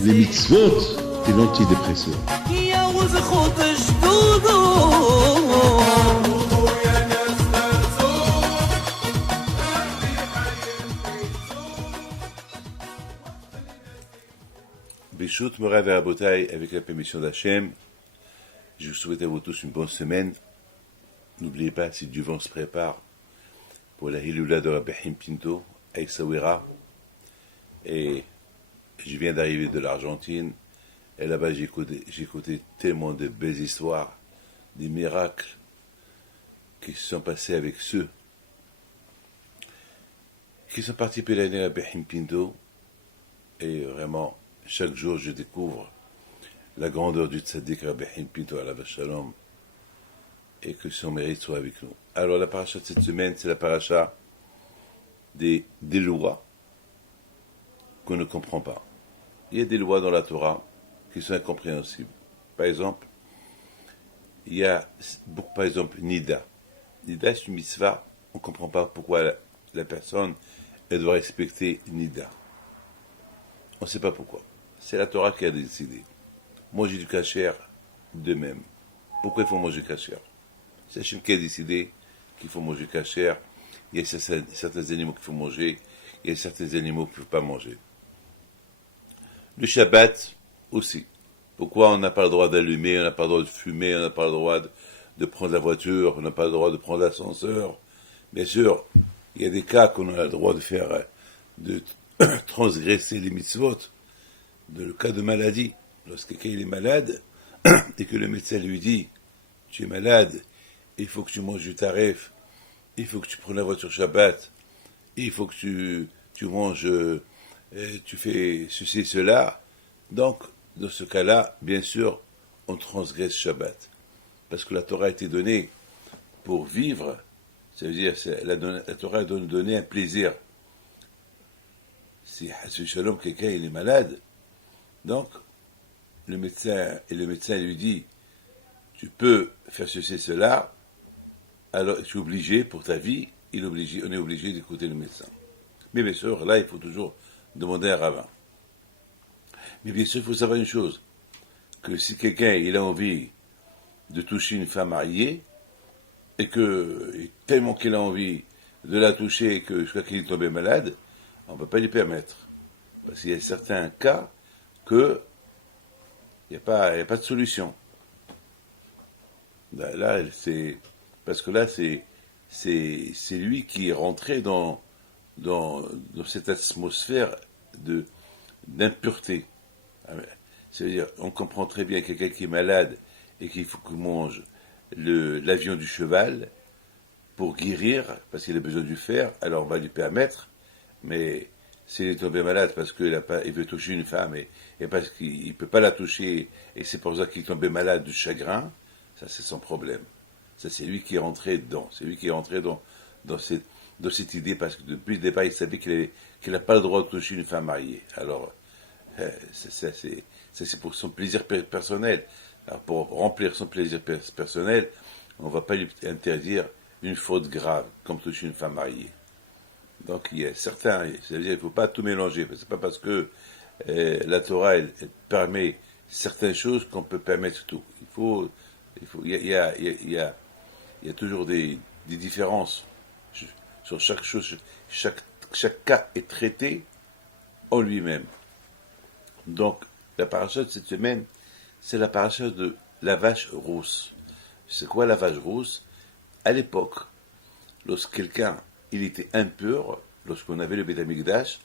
Les mitzvot et l'antidépresseur. Bishut Morav et Rabotai, avec la permission d'Hachem, je vous souhaite à vous tous une bonne semaine. N'oubliez pas, si du vent se prépare pour la Hiloula de Rabbi Haim Pinto à Essaouira. Et je viens d'arriver de l'Argentine, et là-bas j'ai écouté tellement de belles histoires, des miracles qui se sont passés avec ceux qui sont partis pèleriner à Rabbi Haim Pinto. Et vraiment, chaque jour je découvre la grandeur du tzaddik Rabbi Haim Pinto alav shalom, et que son mérite soit avec nous. Alors la paracha de cette semaine, c'est la paracha des lois qu'on ne comprend pas. Il y a des lois dans la Torah qui sont incompréhensibles. Par exemple, il y a, par exemple, Nida. Nida, c'est une mitzvah, on ne comprend pas pourquoi la personne, elle doit respecter Nida. On ne sait pas pourquoi. C'est la Torah qui a décidé. Manger du kasher, de même. Pourquoi il faut manger kasher? C'est Hachem qui a décidé qu'il faut manger kasher. Il y a certains animaux qu'il faut manger, il y a certains animaux qu'il ne faut pas manger. Le Shabbat aussi. Pourquoi on n'a pas le droit d'allumer, on n'a pas le droit de fumer, on n'a pas le droit de prendre la voiture, on n'a pas le droit de prendre l'ascenseur. Bien sûr, il y a des cas qu'on a le droit de faire, de transgresser les mitzvot, le cas de maladie. Lorsque quelqu'un est malade, et que le médecin lui dit, tu es malade, il faut que tu manges du taref, il faut que tu prennes la voiture Shabbat, il faut que tu manges, tu fais ceci, cela. Donc, dans ce cas-là, bien sûr, on transgresse Shabbat. Parce que la Torah a été donnée pour vivre, ça veut dire, la Torah a donné un plaisir. Si Shalom, quelqu'un il est malade, donc, le médecin lui dit, tu peux faire ceci, cela, alors tu es obligé pour ta vie, on est obligé d'écouter le médecin. Mais bien sûr, là, il faut toujours demander à un rabbin. Mais bien sûr, il faut savoir une chose, que si quelqu'un il a envie de toucher une femme mariée, et tellement qu'il a envie de la toucher, que jusqu'à qu'il est tombé malade, on ne peut pas lui permettre. Parce qu'il y a certains cas que il n'y a pas de solution. Là, parce que là, c'est lui qui est rentré dans cette atmosphère d'impureté. C'est-à-dire, on comprend très bien quelqu'un qui est malade et qu'il faut qu'il mange l'avion du cheval pour guérir, parce qu'il a besoin du fer, alors on va lui permettre, mais s'il est tombé malade parce qu'il veut toucher une femme et parce qu'il ne peut pas la toucher, et c'est pour ça qu'il est tombé malade du chagrin, ça c'est son problème. Ça c'est lui qui est rentré dedans, c'est lui qui est rentré dans cette idée, parce que depuis le départ il savait qu'il n'a pas le droit de toucher une femme mariée. Alors, ça c'est pour son plaisir personnel. Alors pour remplir son plaisir personnel, on ne va pas lui interdire une faute grave, comme toucher une femme mariée. Donc il y a certains, ça veut dire qu'il ne faut pas tout mélanger. Ce n'est pas parce que la Torah elle permet certaines choses qu'on peut permettre tout. Il y a toujours des différences sur chaque chose. Chaque cas est traité en lui-même. Donc la paracha de cette semaine, c'est la paracha de la vache rousse. C'est quoi la vache rousse? À l'époque, lorsque quelqu'un il était impur, lorsqu'on avait le Beth Amikdash,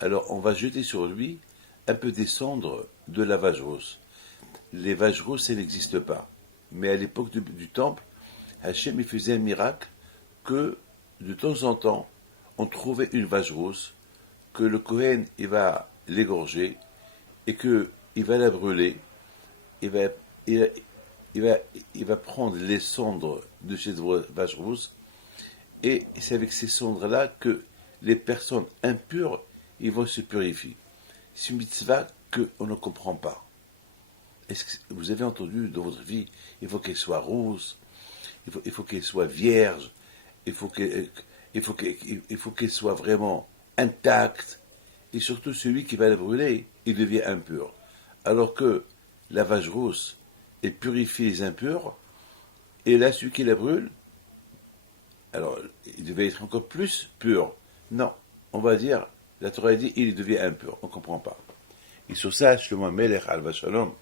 alors on va jeter sur lui un peu des cendres de la vache rousse. Les vaches rousses, elles n'existent pas. Mais à l'époque du temple, Hachem il faisait un miracle que, de temps en temps, on trouvait une vache rousse, que le Kohen il va l'égorger, et qu'il va la brûler, il va prendre les cendres de cette vache rousse, et c'est avec ces cendres-là que les personnes impures, ils vont se purifier. C'est une mitzvah qu'on ne comprend pas. Est-ce que vous avez entendu dans votre vie, il faut qu'elle soit rousse, il faut qu'elle soit vierge, il faut qu'elle soit vraiment intact, et surtout celui qui va la brûler, il devient impur. Alors que la vache rousse, elle purifie les impurs, et là, celui qui la brûle, alors, il devait être encore plus pur. Non, on va dire, la Torah dit, il devient impur. On ne comprend pas. Et sur ça, Shlomo Melech Alva Shalom,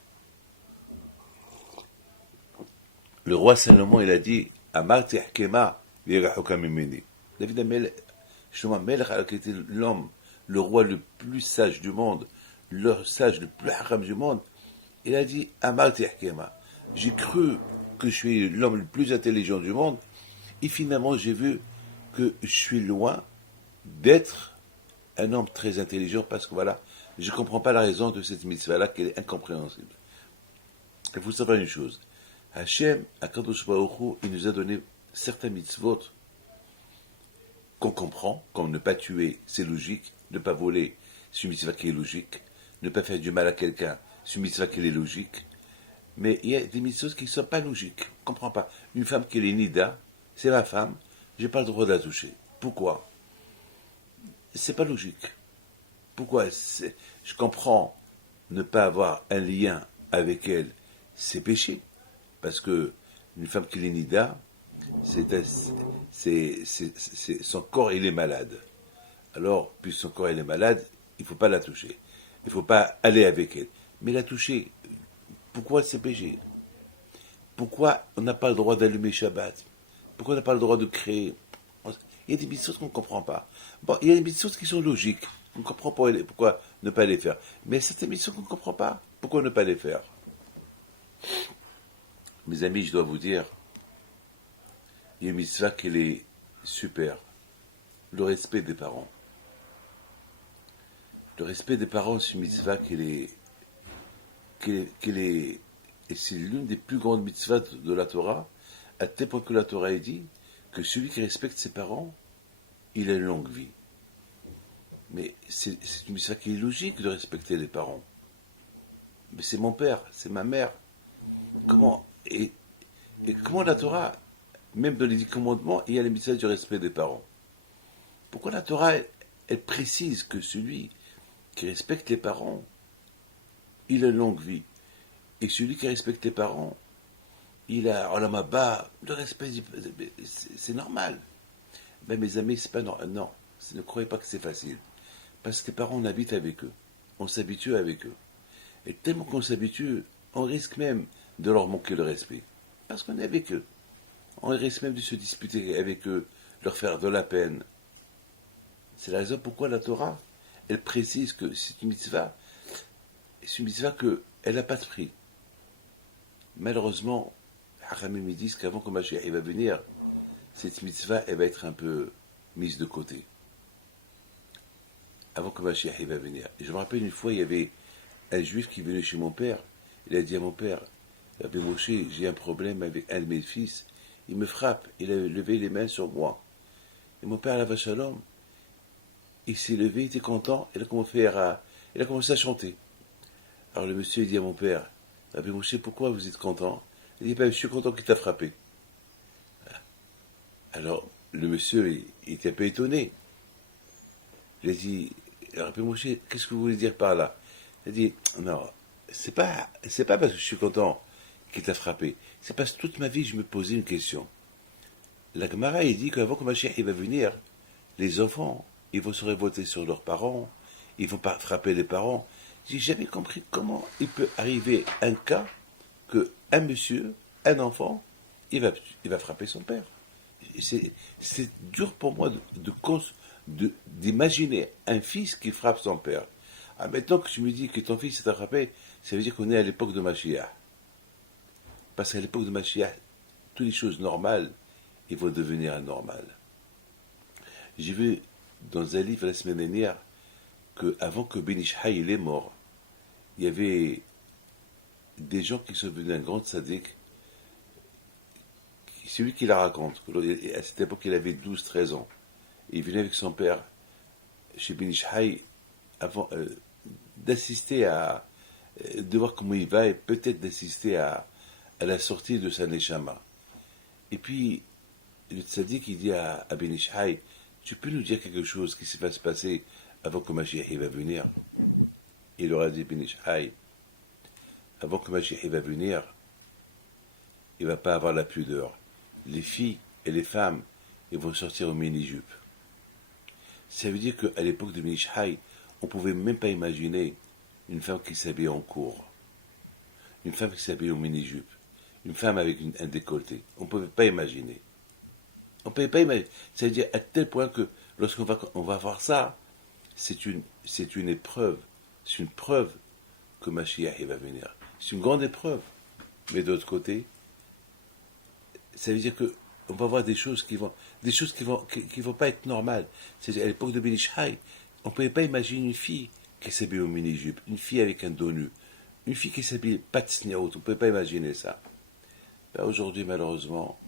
le roi Salomon, il a dit, Amarti Hakema, Virahuka Mimini. David Amelech, Shlomo Melech, qui était l'homme, le roi le plus sage du monde, le sage le plus haram du monde, il a dit, Amarti Hakema. J'ai cru que je suis l'homme le plus intelligent du monde, et finalement, j'ai vu que je suis loin d'être un homme très intelligent parce que voilà, je ne comprends pas la raison de cette mitzvah-là, qu'elle est incompréhensible. Il faut savoir une chose. Hachem, Akadosh Baruch Hu, il nous a donné certains mitzvot qu'on comprend, comme ne pas tuer, c'est logique, ne pas voler, c'est une mitzvah qui est logique, ne pas faire du mal à quelqu'un, c'est une mitzvah qui est logique. Mais il y a des mitzvot qui ne sont pas logiques, on ne comprend pas. Une femme qui est nida, c'est ma femme, je n'ai pas le droit de la toucher. Pourquoi? C'est pas logique. Pourquoi? Je comprends ne pas avoir un lien avec elle, c'est péché. Parce que une femme qui est nida, son corps il est malade. Alors, puisque son corps il est malade, il ne faut pas la toucher. Il ne faut pas aller avec elle. Mais la toucher, pourquoi c'est péché? Pourquoi on n'a pas le droit d'allumer Shabbat? Pourquoi on n'a pas le droit de créer? Il y a des mitzvot qu'on ne comprend pas. Bon, il y a des mitzvot qui sont logiques. On comprend pourquoi ne pas les faire. Mais certaines mitzvot qu'on ne comprend pas. Pourquoi ne pas les faire? Mes amis, je dois vous dire, il y a une mitzvah qui est super. Le respect des parents. Le respect des parents, c'est une mitzvah et c'est l'une des plus grandes mitzvahs de la Torah, à tel point que la Torah a dit que celui qui respecte ses parents, il a une longue vie. Mais c'est une mitzvah qui est logique de respecter les parents. Mais c'est mon père, c'est ma mère. Comment et comment la Torah, même dans les 10 commandements, il y a les mitzvahs du respect des parents? Pourquoi la Torah, elle précise que celui qui respecte les parents, il a une longue vie. Et celui qui respecte les parents, il a Olam Haba, le respect, c'est normal. Mais mes amis, c'est pas normal. Non, ne croyez pas que c'est facile. Parce que les parents, on habite avec eux. On s'habitue avec eux. Et tellement qu'on s'habitue, on risque même de leur manquer le respect. Parce qu'on est avec eux. On risque même de se disputer avec eux, leur faire de la peine. C'est la raison pourquoi la Torah, elle précise que c'est une mitzvah qu'elle n'a pas de prix. Malheureusement, Haramim me disent qu'avant que Mashiach va venir, cette mitzvah, elle va être un peu mise de côté. Avant que Mashiach va venir. Et je me rappelle une fois, il y avait un juif qui venait chez mon père. Il a dit à mon père, Rabbi Moshe, j'ai un problème avec un de mes fils. Il me frappe. Il a levé les mains sur moi. Et mon père, Alava Shalom, il s'est levé, il était content. Il a commencé à chanter. Alors le monsieur, il dit à mon père, Rabbi Moshe, pourquoi vous êtes content? Il dit, je suis content qu'il t'a frappé. Alors le monsieur, il était un peu étonné. Il a dit, Rabbi Moshe, qu'est-ce que vous voulez dire par là? Il a dit, non, c'est pas parce que je suis content qu'il t'a frappé. C'est parce que toute ma vie, je me posais une question. La Gemara, il dit qu'avant que Mashiach va venir, les enfants, ils vont se révolter sur leurs parents, ils vont pas frapper les parents. J'ai jamais compris comment il peut arriver un cas que un monsieur, un enfant, il va frapper son père. C'est dur pour moi d'imaginer un fils qui frappe son père. Ah, maintenant que tu me dis que ton fils t'a frappé, ça veut dire qu'on est à l'époque de Mashiach. Parce qu'à l'époque de Mashiach, toutes les choses normales, ils vont devenir anormales. J'ai vu dans un livre la semaine dernière qu'avant que Ben Ish Chai est mort, il y avait des gens qui sont venus d'un grand tzaddik. C'est lui qui la raconte. À cette époque, il avait 12-13 ans. Et il venait avec son père chez Ben Ish Chai avant d'assister de voir comment il va et peut-être d'assister à la sortie de sa neshama. Et puis, le tzaddik, il dit à Ben Ish Chai, tu peux nous dire quelque chose qui va se passer avant que Mashiach va venir? Il aura dit, Ben Ish Chai, avant que Mashiach va venir, il ne va pas avoir la pudeur. Les filles et les femmes, ils vont sortir en mini-jupe. Ça veut dire qu'à l'époque de Ben Ish Chai, on ne pouvait même pas imaginer une femme qui s'habille en court, une femme qui s'habille en mini-jupe, une femme avec un décolleté. On ne pouvait pas imaginer. On ne pouvait pas imaginer. Ça veut dire à tel point que lorsqu'on va voir ça, c'est une épreuve. C'est une preuve que Mashiach va venir. C'est une grande épreuve. Mais d'autre côté, ça veut dire que on va voir des choses qui vont pas être normales. C'est-à-dire à l'époque de Ben Ish Chai, on ne pouvait pas imaginer une fille qui s'habille en mini-jupe, une fille avec un dos nu, une fille qui s'habille pas de sniout. On ne pouvait pas imaginer ça. Ben aujourd'hui, malheureusement,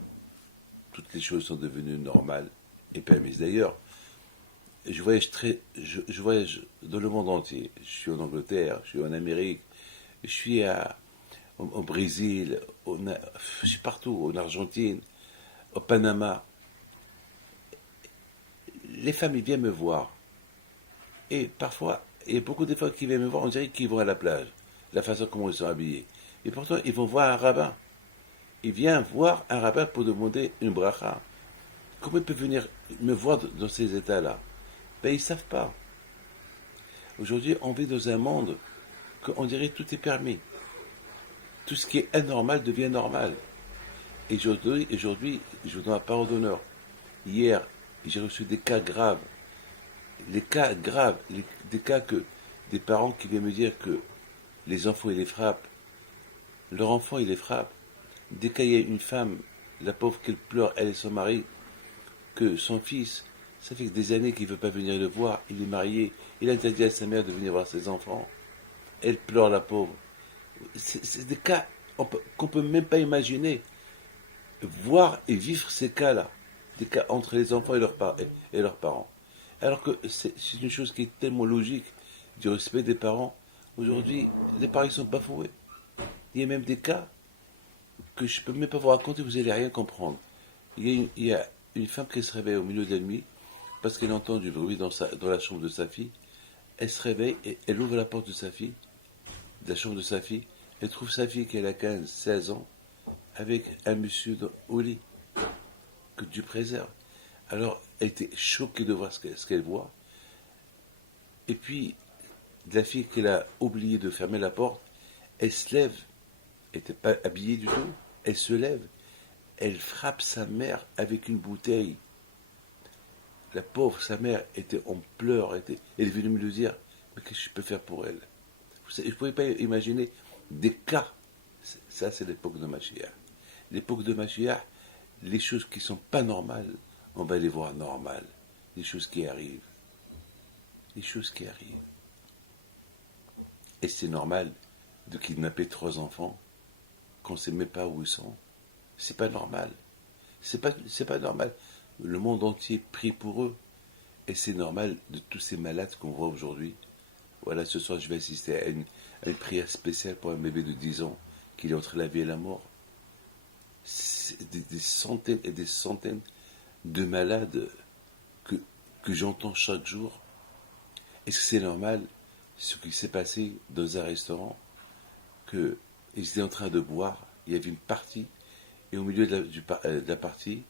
toutes les choses sont devenues normales et permises. D'ailleurs, je voyage dans le monde entier. Je suis en Angleterre, je suis en Amérique, je suis au Brésil, je suis partout, en Argentine, au Panama. Les femmes, ils viennent me voir. Et parfois, il y a beaucoup de fois qui viennent me voir, on dirait qu'ils vont à la plage, la façon comment ils sont habillés. Et pourtant, ils vont voir un rabbin. Ils viennent voir un rabbin pour demander une bracha. Comment ils peuvent venir me voir dans ces états-là? Ben, ils ne savent pas. Aujourd'hui, on vit dans un monde qu'on dirait que tout est permis. Tout ce qui est anormal devient normal. Et aujourd'hui, je vous donne la parole d'honneur. Hier, j'ai reçu des cas graves. Les cas graves, des cas que des parents qui viennent me dire que les enfants, ils les frappent. Leur enfant, il les frappe. Dès qu'il y a une femme, la pauvre qu'elle pleure, elle et son mari, que son fils, ça fait des années qu'il ne veut pas venir le voir, il est marié, il a interdit à sa mère de venir voir ses enfants. Elle pleure, la pauvre. C'est des cas qu'on ne peut même pas imaginer. Voir et vivre ces cas-là, des cas entre les enfants et leurs parents. Alors que c'est une chose qui est tellement logique, du respect des parents. Aujourd'hui, les parents ne sont pas foués. Il y a même des cas que je ne peux même pas vous raconter, vous n'allez rien comprendre. Il y a une femme qui se réveille au milieu de la nuit, parce qu'elle entend du bruit dans la chambre de sa fille. Elle se réveille et elle ouvre la porte de sa fille, de la chambre de sa fille. Elle trouve sa fille qui a 15, 16 ans, avec un monsieur au lit, que Dieu préserve. Alors, elle était choquée de voir ce qu'elle voit. Et puis, la fille qu'elle a oublié de fermer la porte, elle se lève, elle n'était pas habillée du tout, elle se lève, elle frappe sa mère avec une bouteille. La pauvre, sa mère était en pleurs, elle est venue me le dire, mais qu'est-ce que je peux faire pour elle? Je ne pouvais pas imaginer des cas. Ça, c'est l'époque de Mashiach. L'époque de Mashiach, les choses qui ne sont pas normales, on va les voir normales. Les choses qui arrivent. Les choses qui arrivent. Et c'est normal de kidnapper 3 enfants qu'on ne sait même pas où ils sont. C'est pas normal. C'est pas normal. Le monde entier prie pour eux. Et c'est normal de tous ces malades qu'on voit aujourd'hui. Voilà, ce soir, je vais assister à une prière spéciale pour un bébé de 10 ans qui est entre la vie et la mort. C'est des centaines et des centaines de malades que j'entends chaque jour. Est-ce que c'est normal ce qui s'est passé dans un restaurant, qu'ils étaient en train de boire, il y avait une partie, et au milieu de la partie,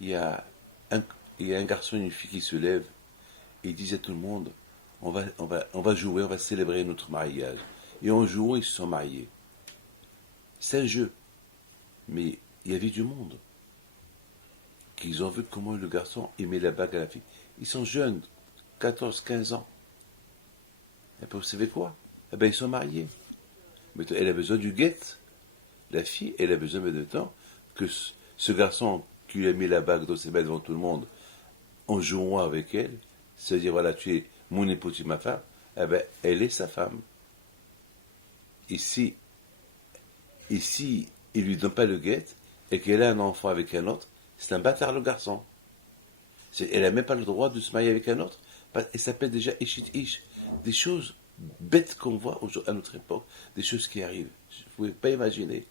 il y a un garçon et une fille qui se lèvent, et ils disent à tout le monde, on va jouer, on va célébrer notre mariage. Et en jouant, ils se sont mariés. C'est un jeu. Mais il y avait du monde. Qu'ils ont vu comment le garçon aimait la bague à la fille. Ils sont jeunes, 14, 15 ans. Et puis vous savez quoi? Eh bien, ils sont mariés. Mais elle a besoin du guet. La fille, elle a besoin de temps que ce garçon qui lui a mis la bague dans ses mains devant tout le monde, en jouant avec elle, se dire, voilà, tu es mon époux, tu es ma femme, eh bien, elle est sa femme. Ici, il ne lui donne pas le guet, et qu'elle a un enfant avec un autre, c'est un bâtard le garçon. Elle n'a même pas le droit de se marier avec un autre. Elle s'appelle déjà Ishit Ish. Des choses bêtes qu'on voit à notre époque, des choses qui arrivent. Vous ne pouvez pas imaginer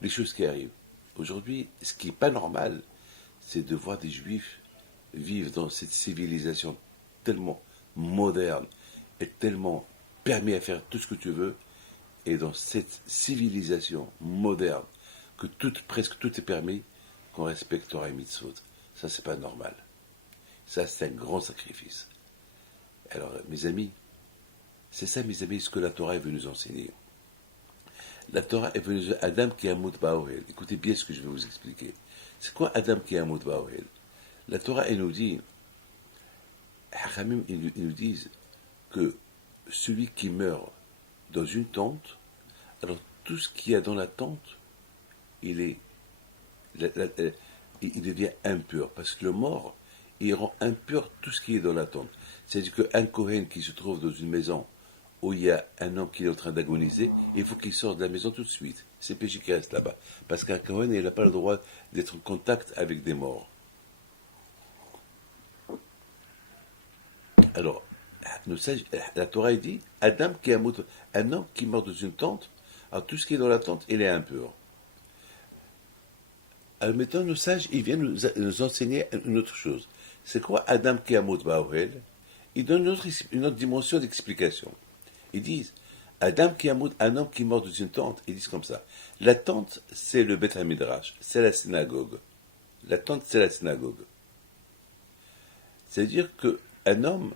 les choses qui arrivent. Aujourd'hui, ce qui n'est pas normal, c'est de voir des juifs vivent dans cette civilisation tellement moderne et tellement permis à faire tout ce que tu veux, et dans cette civilisation moderne que presque tout est permis, qu'on respecte Torah et Mitzvot. Ça, c'est pas normal. Ça, c'est un grand sacrifice. Alors, mes amis, c'est ça, mes amis, ce que la Torah est venue nous enseigner. La Torah est venue nous Adam qui est Amut Baohel. Écoutez bien ce que je vais vous expliquer. C'est quoi Adam qui est Amut Baohel? La Torah, elle nous dit, Hachamim, ils nous disent que celui qui meurt dans une tente, alors tout ce qu'il y a dans la tente, il devient impur. Parce que le mort, il rend impur tout ce qui est dans la tente. C'est-à-dire qu'un Kohen qui se trouve dans une maison où il y a un homme qui est en train d'agoniser, il faut qu'il sorte de la maison tout de suite. C'est péché qui reste là-bas. Parce qu'un Kohen, il n'a pas le droit d'être en contact avec des morts. Alors, la Torah dit, Adam qui est un homme qui meurt dans une tente, alors tout ce qui est dans la tente, il est impur. Alors maintenant, nos sages, ils viennent nous enseigner une autre chose. C'est quoi Adam qui est Amut Baohel? Ils donnent une autre dimension d'explication. Ils disent, Adam qui est un homme qui meurt dans une tente, ils disent comme ça. La tente, c'est le Beth HaMidrash, c'est la synagogue. La tente, c'est la synagogue. C'est-à-dire qu'un homme,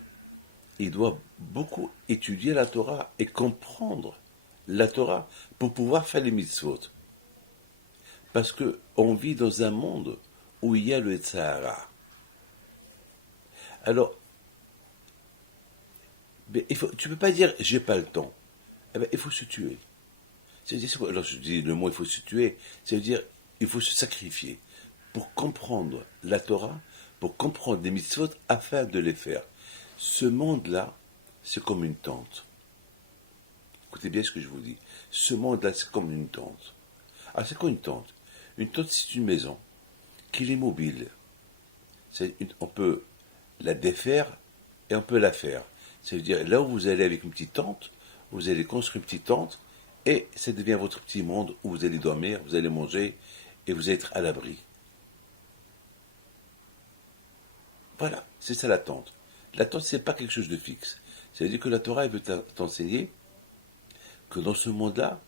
il doit beaucoup étudier la Torah et comprendre la Torah pour pouvoir faire les mitzvot. Parce qu'on vit dans un monde où il y a le Tzahara. Alors, tu ne peux pas dire j'ai pas le temps. Eh bien, il faut se tuer. Alors je dis le mot il faut se tuer, c'est-à-dire il faut se sacrifier pour comprendre la Torah, pour comprendre les mitzvot afin de les faire. Ce monde-là, c'est comme une tente. Écoutez bien ce que je vous dis. Ce monde-là, c'est comme une tente. Ah, c'est quoi une tente? Une tente, c'est une maison qui est mobile. On peut la défaire et on peut la faire. C'est-à-dire, là où vous allez avec une petite tente, vous allez construire une petite tente et ça devient votre petit monde où vous allez dormir, vous allez manger et vous allez être à l'abri. Voilà, c'est ça la tente. La tente, c'est pas quelque chose de fixe. C'est-à-dire que la Torah, elle veut t'enseigner que dans ce monde-là,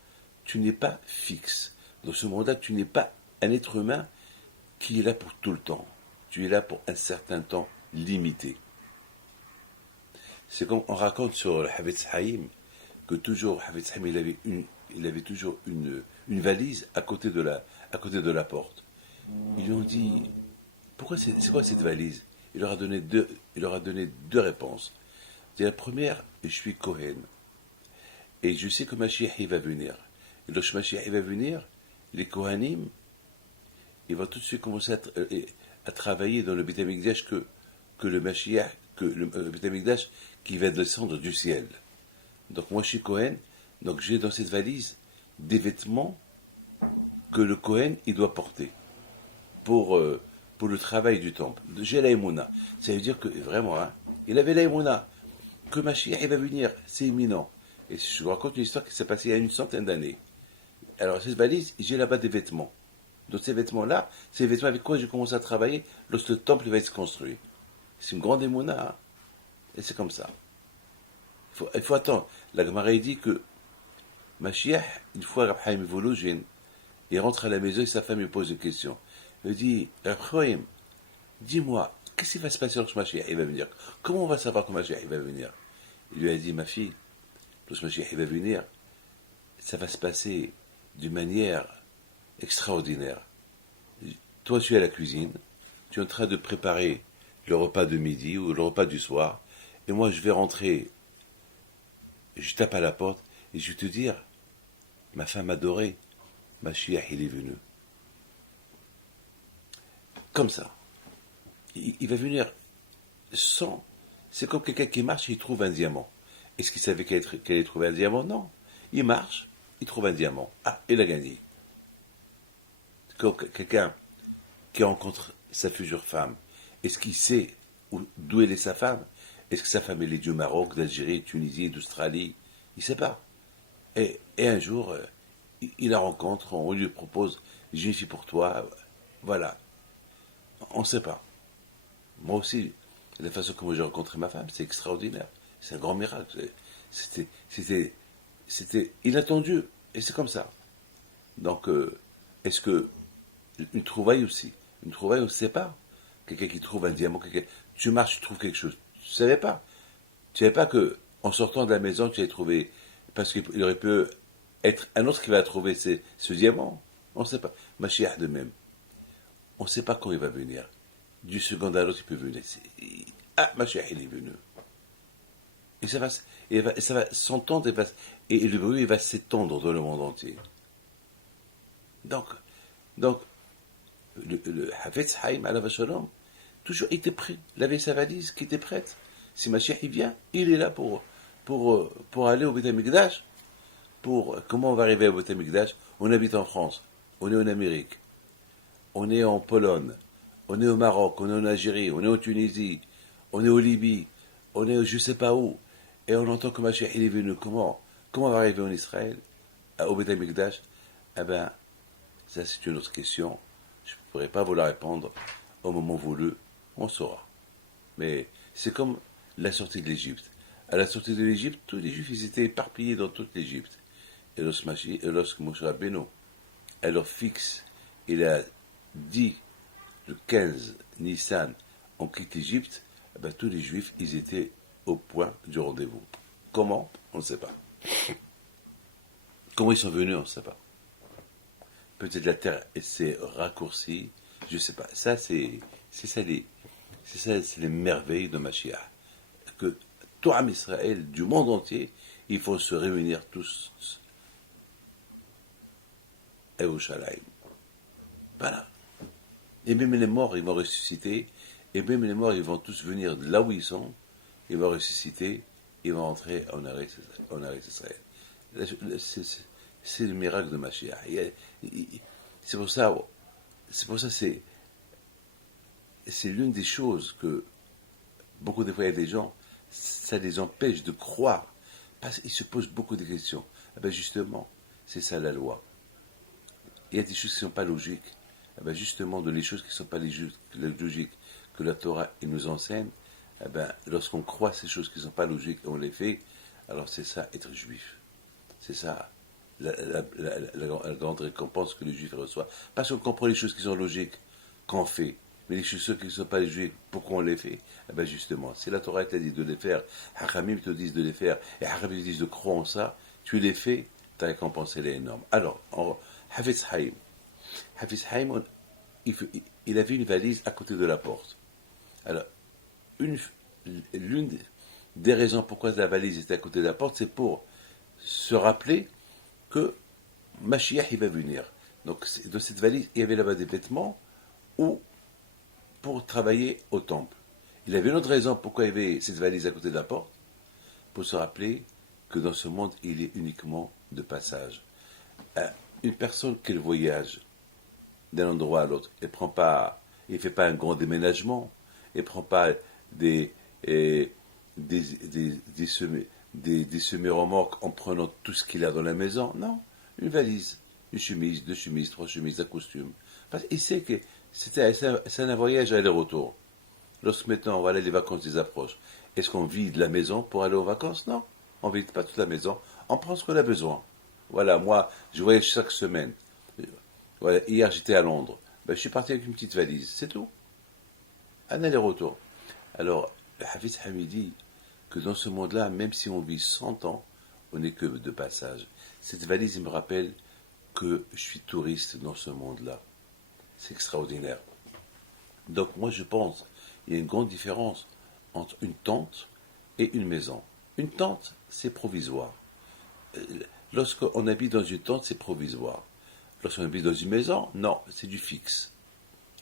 tu n'es pas fixe. Dans ce monde-là, tu n'es pas un être humain qui est là pour tout le temps. Tu es là pour un certain temps limité. C'est comme on raconte sur le Havetz Haïm, que toujours, Havetz Haïm, il avait toujours une valise à côté de la porte. Ils lui ont dit, c'est quoi cette valise? Il leur a donné deux réponses. La première, je suis Kohen. Et je sais que Mashiach, il va venir. Et lorsque Mashiach, il va venir, les Kohanim, ils vont tout de suite commencer à travailler dans le Beth HaMikdash que le Mashiach, que le Beth HaMikdash qui va descendre du ciel. Donc moi, je suis Kohen, donc j'ai dans cette valise des vêtements que le Kohen, il doit porter pour le travail du temple. J'ai la Emouna. Ça veut dire que, vraiment, il avait la Emouna, que Mashiach, il va venir, c'est imminent. Et je vous raconte une histoire qui s'est passée il y a une centaine d'années. Alors, cette valise, j'ai là-bas des vêtements. Donc, ces vêtements-là, c'est les vêtements avec quoi j'ai commencé à travailler lorsque le temple va être construit. C'est une grande émouna, et c'est comme ça. Il faut attendre. La Gemara dit que Mashiach, une fois Rab Chaim Volozhin, il rentre à la maison et sa femme lui pose une question. Il dit, Rab Chaim, dis-moi, qu'est-ce qui va se passer lorsque Mashiach il va venir? Comment on va savoir que Mashiach il va venir? Il lui a dit, ma fille, lorsque Mashiach il va venir, ça va se passer d'une manière extraordinaire. Toi, tu es à la cuisine, tu es en train de préparer le repas de midi ou le repas du soir, et moi, je vais rentrer, je tape à la porte, et je vais te dire, ma femme adorée, Mashiach, il est venu. Comme ça. Il va venir sans... C'est comme quelqu'un qui marche et il trouve un diamant. Est-ce qu'il savait qu'elle allait trouver un diamant? Non. Il marche, il trouve un diamant. Ah, il a gagné. Comme quelqu'un qui rencontre sa future femme, est-ce qu'il sait d'où elle est sa femme? Est-ce que sa femme elle est du Maroc, d'Algérie, de Tunisie, d'Australie? Il ne sait pas. Et un jour, il la rencontre, on lui propose, j'ai une fille pour toi, voilà. On ne sait pas. Moi aussi, la façon comment j'ai rencontré ma femme, c'est extraordinaire. C'est un grand miracle. C'était inattendu. Et c'est comme ça. Donc, est-ce que une trouvaille aussi, une trouvaille, on ne sait pas. Quelqu'un qui trouve un diamant, tu marches, tu trouves quelque chose. Tu ne savais pas. Tu ne savais pas que en sortant de la maison, tu allais trouver. Parce qu'il aurait pu être un autre qui va trouver ce diamant. On ne sait pas. Mashiach de même. On ne sait pas quand il va venir. Du second à l'autre, il peut venir. Ah, Mashiach, il est venu. Et ça va s'entendre, et le bruit va s'étendre dans le monde entier. Donc le Hafetz Haïm, alav shalom, toujours était prêt. Il avait sa valise qui était prête. Si Mashiach il vient, il est là pour aller au Beth Amikdash. Comment on va arriver au Beth Amikdash? On habite en France, on est en Amérique, on est en Pologne, on est au Maroc, on est en Algérie, on est en Tunisie, on est au Libye, on est je sais pas où. Et on entend que Mashiach il est venu. Comment on va arriver en Israël, au Beth Amikdash? Eh bien, ça c'est une autre question. Je ne pourrai pas vous la répondre au moment voulu, on saura. Mais c'est comme la sortie de l'Égypte. À la sortie de l'Égypte, tous les Juifs ils étaient éparpillés dans toute l'Égypte. Et lorsque Moshe Rabbeinu, alors fixe, il a dit le 15 Nissan, on quitte l'Égypte, eh ben, tous les Juifs ils étaient au point du rendez-vous. Comment? On ne sait pas. Comment ils sont venus? On ne sait pas. Peut-être la terre s'est raccourcie, je ne sais pas. Ça, c'est les merveilles de Mashiach. Que tout Am Israël, du monde entier, il faut se réunir tous à Yerushalayim. Voilà. Et même les morts, ils vont ressusciter. Et même les morts, ils vont tous venir de là où ils sont. Ils vont ressusciter. Ils vont entrer en Eretz Israël. C'est le miracle de Mashiach. C'est pour ça, c'est l'une des choses que beaucoup de fois il y a des gens, ça les empêche de croire, parce qu'ils se posent beaucoup de questions. Eh bien justement, c'est ça la loi. Il y a des choses qui ne sont pas logiques. Eh bien justement, les choses qui ne sont pas logiques que la Torah nous enseigne, eh bien, lorsqu'on croit ces choses qui ne sont pas logiques et on les fait, alors c'est ça être juif. C'est ça la grande récompense que les juifs reçoivent. Parce qu'on comprend les choses qui sont logiques qu'on fait. Mais les choses qui ne sont pas les juifs, pourquoi on les fait? Eh bien justement, si la Torah t'a dit de les faire, Haramim te disent de les faire, et Haramim te disent de croire en ça, tu les fais, ta récompense elle est énorme. Alors, Hafetz Haïm, il avait une valise à côté de la porte. Alors, l'une des raisons pourquoi la valise était à côté de la porte, c'est pour se rappeler que Mashiach il va venir. Donc, dans cette valise, il y avait là-bas des vêtements ou pour travailler au temple. Il avait une autre raison pourquoi il y avait cette valise à côté de la porte, pour se rappeler que dans ce monde, il est uniquement de passage. Une personne qui voyage d'un endroit à l'autre, il ne fait pas un grand déménagement, il ne prend pas des semi-remorques en prenant tout ce qu'il a dans la maison. Non, une valise, une chemise, 2 chemises, 3 chemises, un costume. Parce qu'il sait que c'est un voyage aller-retour. Lorsque maintenant, voilà, les vacances les approchent, est-ce qu'on vide la maison pour aller aux vacances? Non, on ne vide pas toute la maison, on prend ce qu'on a besoin. Voilà, moi, je voyage chaque semaine. Voilà, hier, j'étais à Londres. Ben, je suis parti avec une petite valise, c'est tout. Un aller-retour. Alors, le Hafetz Haïm dit que dans ce monde-là, même si on vit 100 ans, on n'est que de passage. Cette valise, il me rappelle que je suis touriste dans ce monde-là. C'est extraordinaire. Donc moi, je pense qu'il y a une grande différence entre une tente et une maison. Une tente, c'est provisoire. Lorsqu'on habite dans une tente, c'est provisoire. Lorsqu'on habite dans une maison, non, c'est du fixe.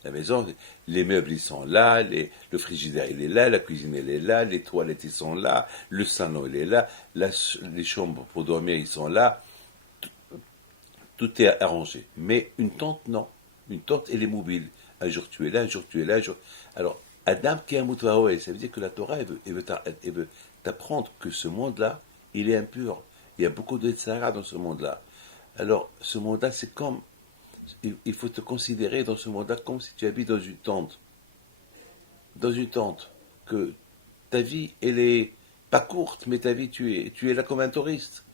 La maison, les meubles, ils sont là, le frigidaire, il est là, la cuisine, elle est là, les toilettes, ils sont là, le salon, il est là, les chambres pour dormir, ils sont là. Tout est arrangé. Mais une tente, non. Une tente, elle est mobile. Un jour, tu es là, un jour, tu es là, un jour... Alors, Adam qui est un moutvaoé, ça veut dire que la Torah, elle veut t'apprendre que ce monde-là, il est impur. Il y a beaucoup de Tzara dans ce monde-là. Alors, ce monde-là, c'est comme... Il faut te considérer dans ce monde-là comme si tu habites dans une tente. dans une tente, que ta vie, elle est pas courte, mais ta vie, tu es là comme un touriste.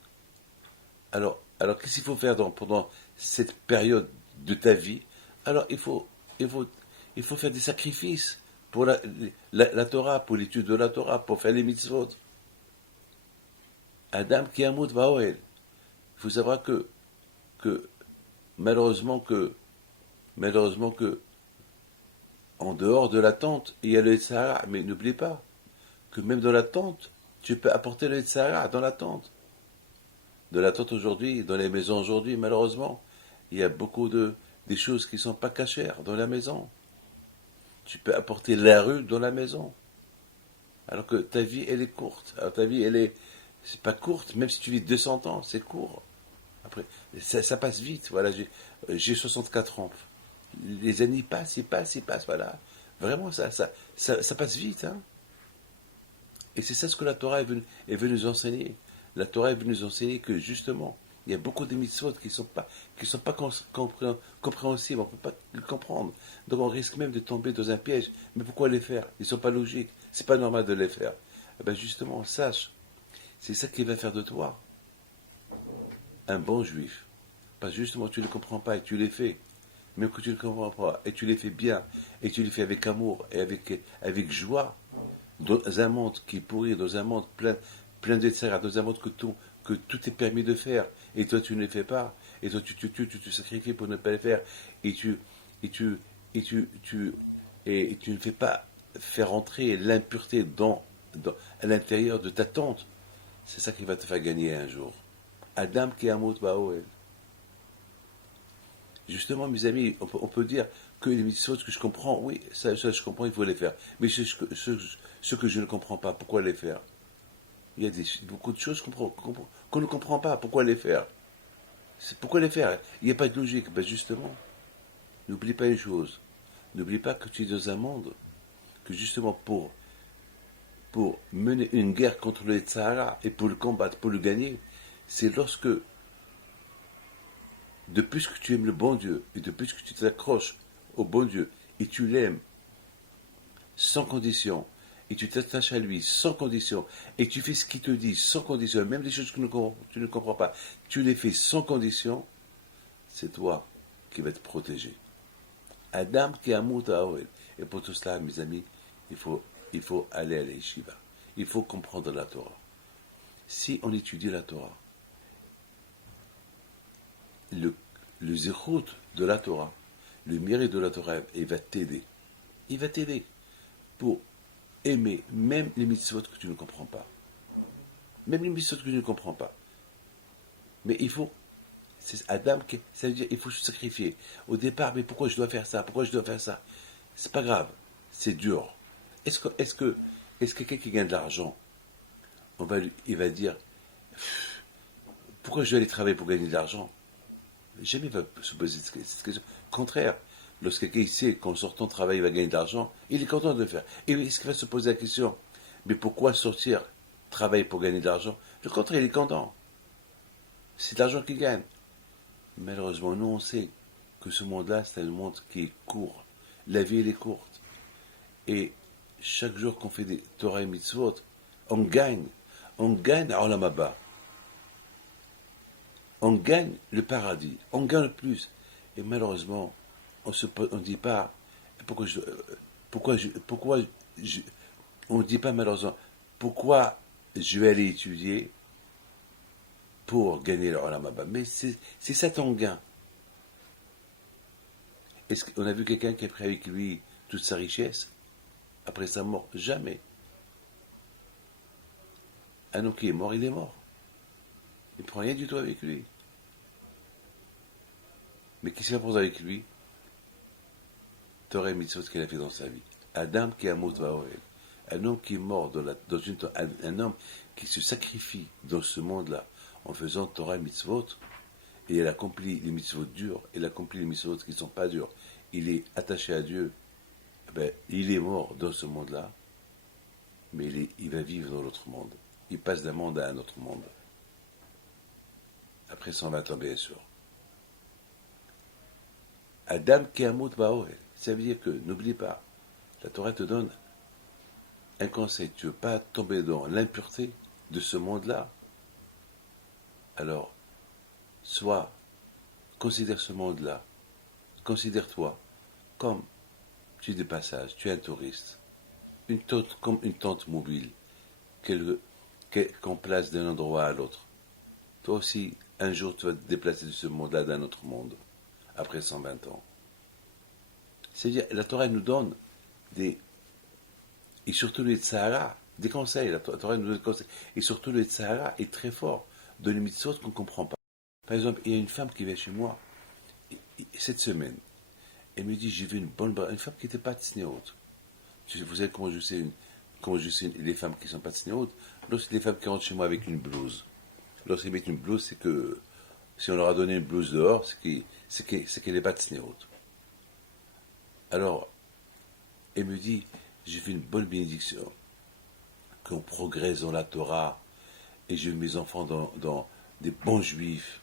Alors qu'est-ce qu'il faut faire pendant cette période de ta vie? Alors, il faut, il faut faire des sacrifices pour la Torah, pour l'étude de la Torah, pour faire les mitzvot. Adam qui amout va Oel. Il faut savoir que malheureusement que en dehors de la tente, il y a le Sahara. Mais n'oublie pas que même dans la tente, tu peux apporter le Sahara dans la tente. Dans la tente aujourd'hui, dans les maisons aujourd'hui, malheureusement, il y a beaucoup des choses qui ne sont pas cachères dans la maison. Tu peux apporter la rue dans la maison. Alors que ta vie, elle est courte. Alors ta vie, c'est pas courte, même si tu vis 200 ans, c'est court. Après, ça passe vite. Voilà, j'ai 64 ans. Les années passent, ils passent, voilà. Vraiment, ça passe vite, hein. Et c'est ça ce que la Torah est venue nous enseigner. La Torah est venue nous enseigner que justement, il y a beaucoup de mitzvot qui ne sont pas compréhensibles, on ne peut pas les comprendre. Donc on risque même de tomber dans un piège. Mais pourquoi les faire? Ils ne sont pas logiques. C'est pas normal de les faire. Eh bien justement, sache, c'est ça qui va faire de toi un bon juif. Parce que justement, tu ne les comprends pas et tu les fais. Même que tu ne les comprends pas et tu les fais bien et tu les fais avec amour et avec joie, dans un monde qui est pourri, dans un monde plein de tsara, dans un monde que tout est permis de faire, et toi tu ne les fais pas, et toi tu te sacrifies pour ne pas les faire, et et tu, et tu ne fais pas faire entrer l'impureté à l'intérieur de ta tente. C'est ça qui va te faire gagner un jour. Adam qui amot baoel. Justement, mes amis, on peut dire que les mitzvot que je comprends, oui, ça je comprends, il faut les faire. Mais ce que je ne comprends pas, pourquoi les faire? Il y a beaucoup de choses qu'on ne comprend pas, pourquoi les faire? Pourquoi les faire? Il n'y a pas de logique. Ben justement, n'oublie pas une chose. N'oublie pas que tu es dans un monde que justement pour mener une guerre contre le Sahara et pour le combattre, pour le gagner, c'est lorsque de plus que tu aimes le bon Dieu, et de plus que tu t'accroches au bon Dieu, et tu l'aimes sans condition, et tu t'attaches à lui sans condition, et tu fais ce qu'il te dit sans condition, même des choses que tu ne comprends pas, tu les fais sans condition, c'est toi qui vas te protéger. Adam qui a Oel. Et pour tout cela, mes amis, il faut aller à l'Yeshiva. Il faut comprendre la Torah. Si on étudie la Torah, le zérout de la Torah, le mérite de la Torah, il va t'aider. Il va t'aider pour aimer même les mitzvot que tu ne comprends pas. Même les mitzvot que tu ne comprends pas. Mais il faut, c'est Adam, ça veut dire il faut se sacrifier. Au départ, mais pourquoi je dois faire ça? Pourquoi je dois faire ça? C'est pas grave, c'est dur. Est-ce que quelqu'un qui gagne de l'argent, il va dire, pourquoi je dois aller travailler pour gagner de l'argent? Jamais il va se poser cette question. Au contraire, lorsque quelqu'un sait qu'en sortant de travail, il va gagner de l'argent, il est content de le faire. Et est-ce qu'il va se poser la question, mais pourquoi sortir, travailler pour gagner de l'argent? Le contraire, il est content. C'est de l'argent qu'il gagne. Malheureusement, nous, on sait que ce monde-là, c'est un monde qui est court. La vie, elle est courte. Et chaque jour qu'on fait des Torah et Mitzvot, on gagne. On gagne à Olam Haba. On gagne le paradis, on gagne le plus. Et malheureusement, on ne dit pas, on ne dit pas malheureusement, pourquoi je vais aller étudier pour gagner le Olam Haba. Mais c'est ça ton gain. Est-ce qu'on a vu quelqu'un qui a pris avec lui toute sa richesse après sa mort? Jamais. Un homme qui est mort, il est mort. Il ne prend rien du tout avec lui. Mais qu'est-ce qu'il va prendre avec lui? Torah et mitzvot qu'il a fait dans sa vie. Adam qui a mot vaoel. Un homme qui est mort un homme qui se sacrifie dans ce monde-là en faisant Torah et mitzvot, et il accomplit les mitzvot durs, il accomplit les mitzvot qui ne sont pas durs, il est attaché à Dieu, il est mort dans ce monde-là, mais il va vivre dans l'autre monde. Il passe d'un monde à un autre monde. Après 120 ans, bien sûr. Adam Kehamut Baoel. Ça veut dire que, n'oublie pas, la Torah te donne un conseil, tu ne veux pas tomber dans l'impureté de ce monde-là, alors, soit considère ce monde-là, considère-toi comme tu es de passage, tu es un touriste, une tente, comme une tente mobile qu'on place d'un endroit à l'autre. Toi aussi, un jour, tu vas te déplacer de ce monde-là d'un autre monde, après 120 ans. C'est-à-dire, la Torah nous donne des... Et surtout le Tzahara, des conseils. La Torah nous donne des conseils. Et surtout le Tzahara est très fort de les mitzvot qu'on ne comprend pas. Par exemple, il y a une femme qui vient chez moi cette semaine. Elle me dit, j'ai vu une femme qui n'était pas tsnéot. Vous savez comment je sais les femmes qui ne sont pas tsnéot? Lorsque les femmes qui rentrent chez moi avec une blouse. Lorsqu'elles mettent une blouse, c'est que si on leur a donné une blouse dehors, c'est qu'elle n'est pas tsnéot. Alors, elle me dit, j'ai fait une bonne bénédiction, qu'on progresse dans la Torah, et j'ai mis mes enfants dans des bons juifs.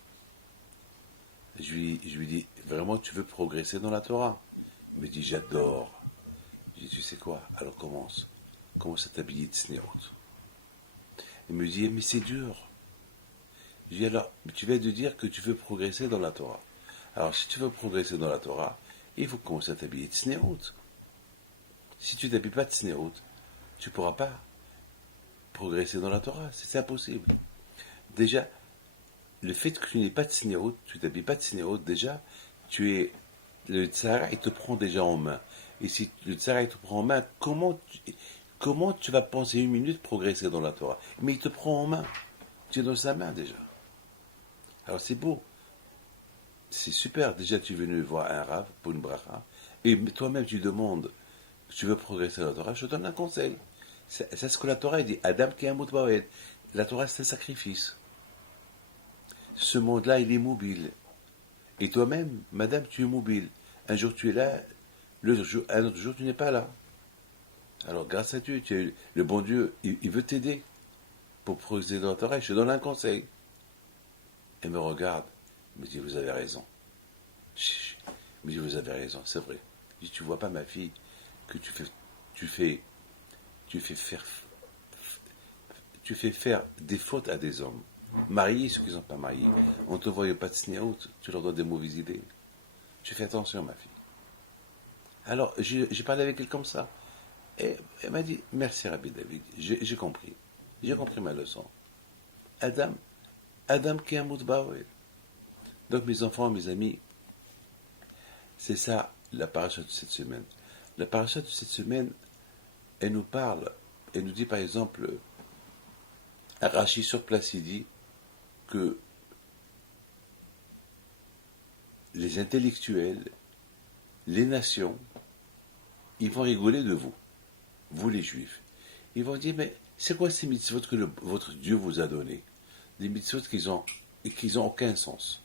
Je lui dis, vraiment, tu veux progresser dans la Torah? Il me dit, j'adore. Je dis, tu sais quoi? Alors commence à t'habiller de snéot. Il me dit, mais c'est dur. Je dis, alors, tu viens de dire que tu veux progresser dans la Torah. Alors, si tu veux progresser dans la Torah, il faut commencer à t'habiller de snéot. Si tu ne t'habilles pas de snéot, tu ne pourras pas progresser dans la Torah. C'est impossible. Déjà, le fait que tu n'aies pas de snéot, tu ne t'habilles pas de snéot, déjà, le Tzahara, il te prend déjà en main. Et si le Tzahara, il te prend en main, comment tu vas penser une minute progresser dans la Torah? Mais il te prend en main. Tu es dans sa main déjà. Alors c'est beau. C'est super. Déjà, tu es venu voir un Rav pour une bracha. Et toi-même, tu demandes, tu veux progresser dans la Torah, je te donne un conseil. C'est ce que la Torah dit. Adam qui est un mot de Baed. La Torah, c'est un sacrifice. Ce monde-là, il est mobile. Et toi-même, madame, tu es mobile. Un jour, tu es là, un autre jour, tu n'es pas là. Alors, grâce à Dieu, le bon Dieu, il veut t'aider pour progresser dans la Torah. Je te donne un conseil. Elle me regarde, me dit, vous avez raison. Me dit, vous avez raison, c'est vrai. Je dis, tu vois pas, ma fille, que tu fais faire des fautes à des hommes. Mariés, ceux qui ne sont pas mariés. On ne te voyait pas de snéout, tu leur donnes des mauvaises idées. Tu fais attention, ma fille. Alors, j'ai parlé avec elle comme ça. Et elle m'a dit, merci Rabbi David, j'ai compris. J'ai compris ma leçon. Adam qui est un moutbaoué. Donc, mes enfants, mes amis, c'est ça la paracha de cette semaine. La paracha de cette semaine, elle nous parle, elle nous dit par exemple, Rachi sur place, il dit que les intellectuels, les nations, ils vont rigoler de vous les juifs. Ils vont dire, mais c'est quoi ces mitzvot que votre Dieu vous a donnés? Des mitzvot qui n'ont aucun sens.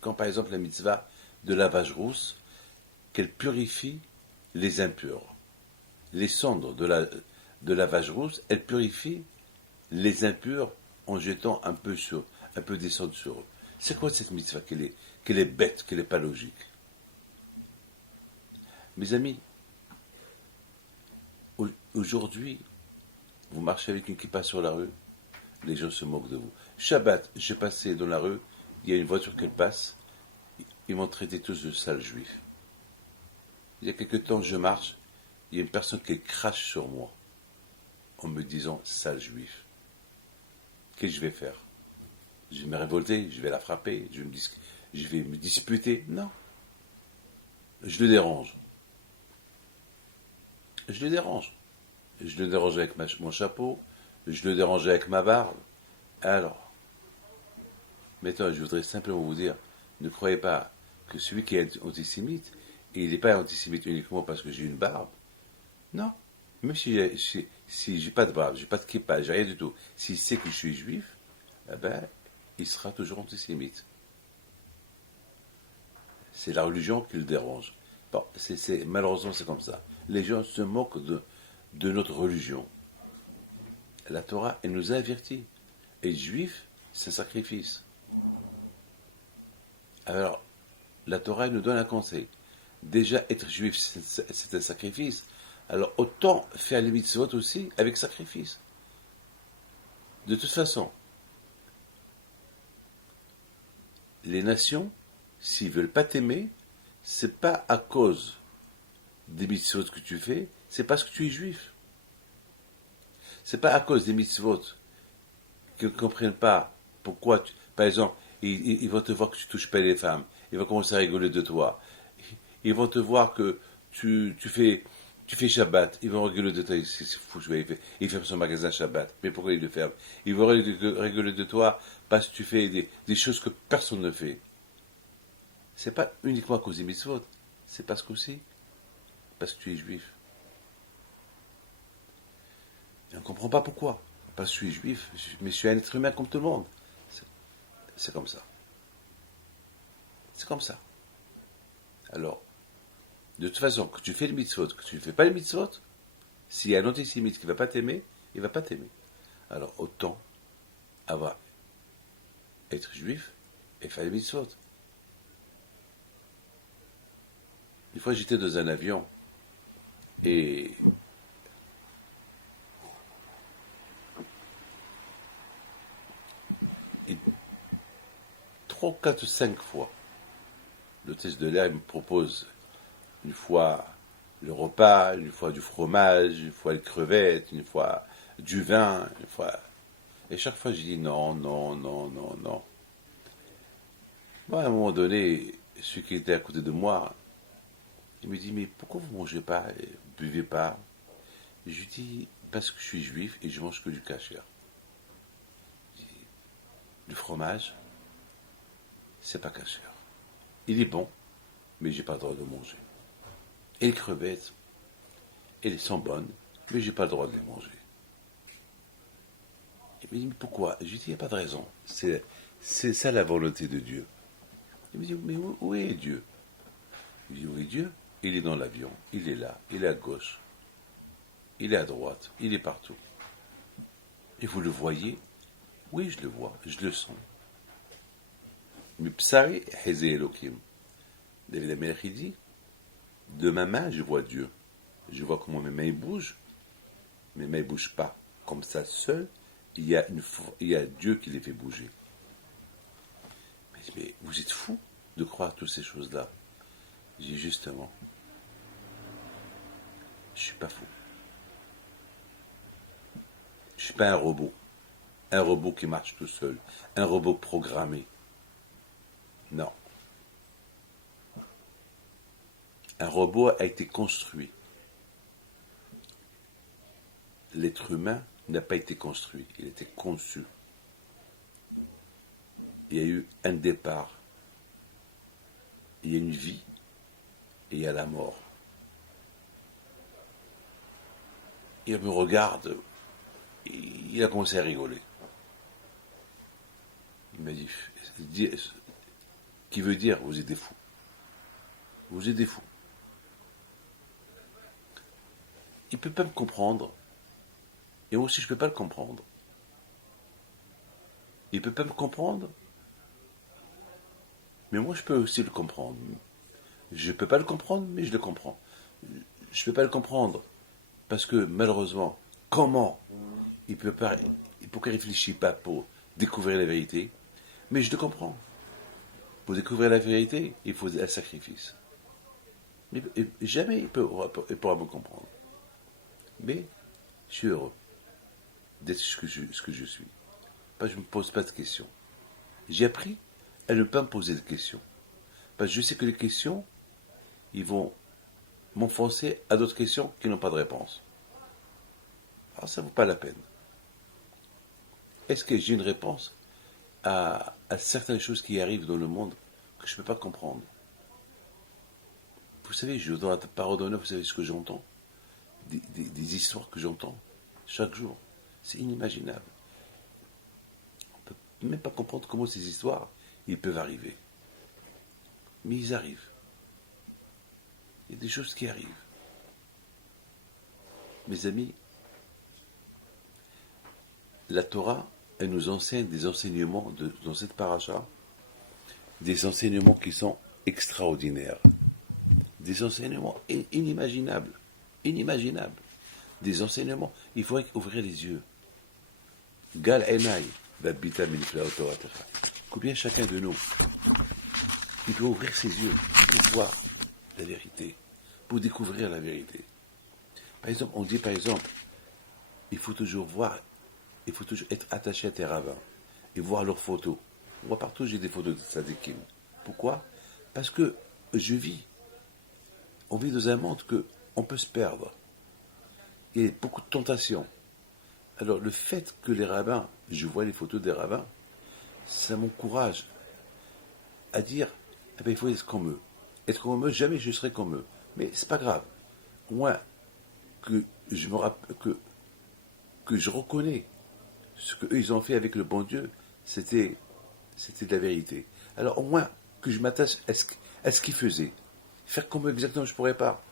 Quand par exemple la mitzvah de lavage rousse, qu'elle purifie les impurs. Les cendres de lavage rousse, elles purifient les impurs en jetant un peu des cendres sur eux. C'est quoi cette mitzvah qu'elle est bête, qu'elle n'est pas logique? Mes amis, aujourd'hui, vous marchez avec une kippa sur la rue, les gens se moquent de vous. Shabbat, j'ai passé dans la rue, il y a une voiture qui passe, ils m'ont traité tous de sales juifs. Il y a quelque temps, je marche, il y a une personne qui crache sur moi, en me disant sale juif. Qu'est-ce que je vais faire? Je vais me révolter, je vais la frapper, je vais me disputer? Non. Je le dérange. Je le dérange. Je le dérange avec mon chapeau, je le dérange avec ma barbe. Alors, maintenant, je voudrais simplement vous dire, ne croyez pas que celui qui est antisémite, il n'est pas antisémite uniquement parce que j'ai une barbe. Non. Même si j'ai pas de barbe, j'ai pas de kippa, j'ai rien du tout. S'il sait que je suis juif, eh ben, il sera toujours antisémite. C'est la religion qui le dérange. Bon, malheureusement, c'est comme ça. Les gens se moquent de notre religion. La Torah, elle nous a avertis. Et juif, c'est sacrifice. Alors, la Torah, elle nous donne un conseil. Déjà, être juif, c'est un sacrifice. Alors autant faire les mitzvot aussi avec sacrifice. De toute façon, les nations, s'ils veulent pas t'aimer, c'est pas à cause des mitzvot que tu fais, c'est parce que tu es juif. C'est pas à cause des mitzvot qu'ils ne comprennent pas pourquoi, par exemple, ils vont te voir que tu touches pas les femmes, ils vont commencer à rigoler de toi, ils vont te voir que tu fais Shabbat, ils vont rigoler de toi, c'est fou, il ferme son magasin Shabbat, mais pourquoi il le ferme? Ils vont rigoler de toi parce que tu fais des choses que personne ne fait. C'est pas uniquement à cause des mitzvot, c'est parce que tu es juif. Et on ne comprend pas pourquoi. Parce que je suis juif, mais je suis un être humain comme tout le monde. C'est comme ça. C'est comme ça. Alors, de toute façon, que tu fais le mitzvot, que tu ne fais pas le mitzvot, s'il y a un antisémite qui ne va pas t'aimer, il ne va pas t'aimer. Alors, autant être juif et faire le mitzvot. Une fois, j'étais dans un avion et 3, 4, 5 fois, l'hôtesse de l'air me propose une fois le repas, une fois du fromage, une fois les crevettes, une fois du vin, une fois. Et chaque fois, je dis non, non, non, non, non. Moi, à un moment donné, celui qui était à côté de moi, il me dit, mais pourquoi vous ne mangez pas, vous ne buvez pas? Et je lui dis, parce que je suis juif et je mange que du kasher. Du fromage, c'est pas kasher. Il est bon, mais j'ai pas le droit de le manger. Et les crevettes, elles sont bonnes, mais j'ai pas le droit de les manger. Il me dit, mais pourquoi? Je lui dis, il n'y a pas de raison. C'est ça la volonté de Dieu. Il me dit, mais où est Dieu? Je lui dis, où est Dieu? Il est dans l'avion, il est là, il est à gauche, il est à droite, il est partout. Et vous le voyez? Oui, je le vois, je le sens. Mais Psari, Heze Elohim. David Amelech, il dit, de ma main, je vois Dieu. Je vois comment mes mains bougent. Mes mains ne bougent pas comme ça seul. Il y a Dieu qui les fait bouger. Mais vous êtes fous de croire toutes ces choses-là. Je dis justement, je ne suis pas fou. Je ne suis pas un robot. Un robot qui marche tout seul. Un robot programmé. Non. Un robot a été construit. L'être humain n'a pas été construit, il a été conçu. Il y a eu un départ, il y a une vie et il y a la mort. Il me regarde, il a commencé à rigoler. Il m'a dit, qui veut dire, vous êtes des fous. Vous êtes des fous. Il ne peut pas me comprendre. Et moi aussi, je ne peux pas le comprendre. Il ne peut pas me comprendre. Mais moi, je peux aussi le comprendre. Je ne peux pas le comprendre, mais je le comprends. Je ne peux pas le comprendre. Parce que, malheureusement, comment pourquoi il ne réfléchit pas pour découvrir la vérité? Mais je le comprends. Pour découvrir la vérité, il faut un sacrifice. Mais jamais il pourra me comprendre. Mais je suis heureux d'être ce que je suis. Parce que je ne me pose pas de questions. J'ai appris à ne pas me poser de questions. Parce que je sais que les questions, ils vont m'enfoncer à d'autres questions qui n'ont pas de réponse. Alors ça ne vaut pas la peine. Est-ce que j'ai une réponse à certaines choses qui arrivent dans le monde que je ne peux pas comprendre? Vous savez, je dois pas redonner, vous savez ce que j'entends? Des histoires que j'entends chaque jour. C'est inimaginable. On ne peut même pas comprendre comment ces histoires, ils peuvent arriver. Mais ils arrivent. Il y a des choses qui arrivent. Mes amis, la Torah, elle nous enseigne des enseignements dans cette paracha, des enseignements qui sont extraordinaires, des enseignements inimaginables. inimaginables, des enseignements. Il faut ouvrir les yeux. Gal enai, babita miniflao toratecha. Combien chacun de nous, il doit ouvrir ses yeux pour voir la vérité, pour découvrir la vérité. Par exemple, on dit par exemple, il faut toujours être attaché à tes rabbins et voir leurs photos. Moi partout j'ai des photos de tzadikim. Pourquoi? Parce que on vit dans un monde que on peut se perdre. Il y a beaucoup de tentations. Alors le fait que les rabbins, je vois les photos des rabbins, ça m'encourage à dire, eh bien, il faut être comme eux. Être comme eux, jamais je serai comme eux. Mais c'est pas grave. Moi, que je reconnais ce qu'eux ils ont fait avec le bon Dieu, c'était de la vérité. Alors au moins que je m'attache à ce qu'ils faisaient. Faire comme eux exactement, je ne pourrais pas.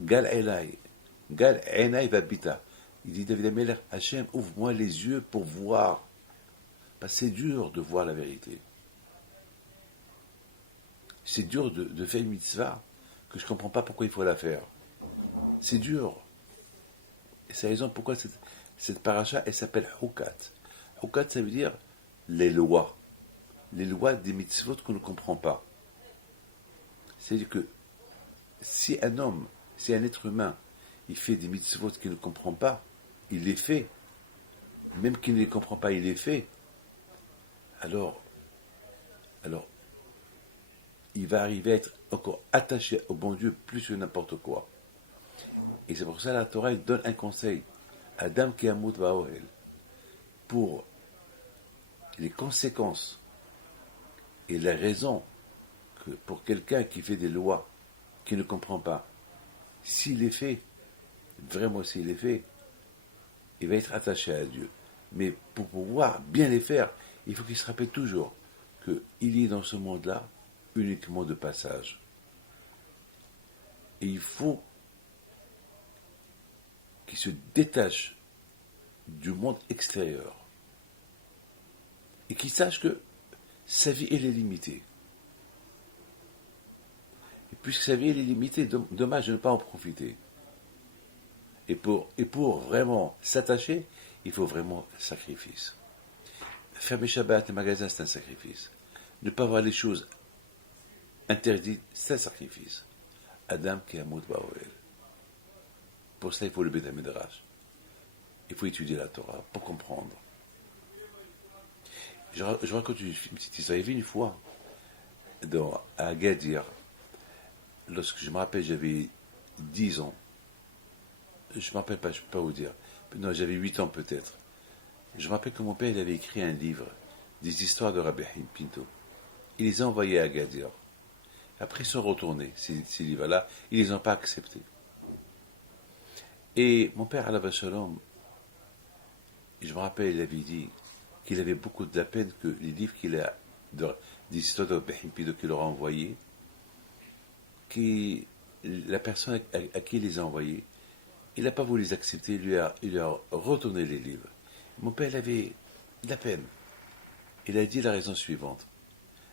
Gal Enai Vabita. Il dit David Ameller, Hachem, ouvre-moi les yeux pour voir. Parce que c'est dur de voir la vérité. C'est dur de faire une mitzvah que je ne comprends pas pourquoi il faut la faire. C'est dur. Et c'est la raison pourquoi cette paracha, elle s'appelle Hukat. Hukat, ça veut dire les lois. Les lois des mitzvot qu'on ne comprend pas. C'est-à-dire que si un être humain, il fait des mitzvot qu'il ne comprend pas, il les fait. Même qu'il ne les comprend pas, il les fait. Alors, il va arriver à être encore attaché au bon Dieu plus que n'importe quoi. Et c'est pour ça que la Torah donne un conseil. Adam ki amut ba'ohel. Pour les conséquences et la raison que pour quelqu'un qui fait des lois, qui ne comprend pas, s'il les fait, vraiment s'il les fait, il va être attaché à Dieu. Mais pour pouvoir bien les faire, il faut qu'il se rappelle toujours qu'il est dans ce monde-là uniquement de passage. Et il faut qu'il se détache du monde extérieur et qu'il sache que sa vie elle est limitée. Et puisque sa vie elle est limitée, dommage de ne pas en profiter. Et pour vraiment s'attacher, il faut vraiment sacrifice. Fermer Shabbat et magasin, c'est un sacrifice. Ne pas voir les choses interdites, c'est un sacrifice. Adam qui amut ba'ohel. Pour cela, il faut le Beth Midrash. Il faut étudier la Torah pour comprendre. Je raconte une petite histoire. Il y avait une fois, à Agadir, lorsque je me rappelle, j'avais 10 ans. Je ne me rappelle pas, je ne peux pas vous dire. Non, j'avais 8 ans peut-être. Je me rappelle que mon père il avait écrit un livre, des histoires de Rabbi Haim Pinto. Il les a envoyés à Agadir. Après, ils sont retournés, ces livres-là. Ils ne les ont pas acceptés. Et mon père, Alav Shalom, je me rappelle, il avait dit qu'il avait beaucoup de la peine que les livres des histoires de Rabbi Haim Pinto qu'il leur a envoyés, la personne à qui il les a envoyés, il n'a pas voulu les accepter, il lui a retourné les livres. Mon père avait de la peine. Il a dit la raison suivante.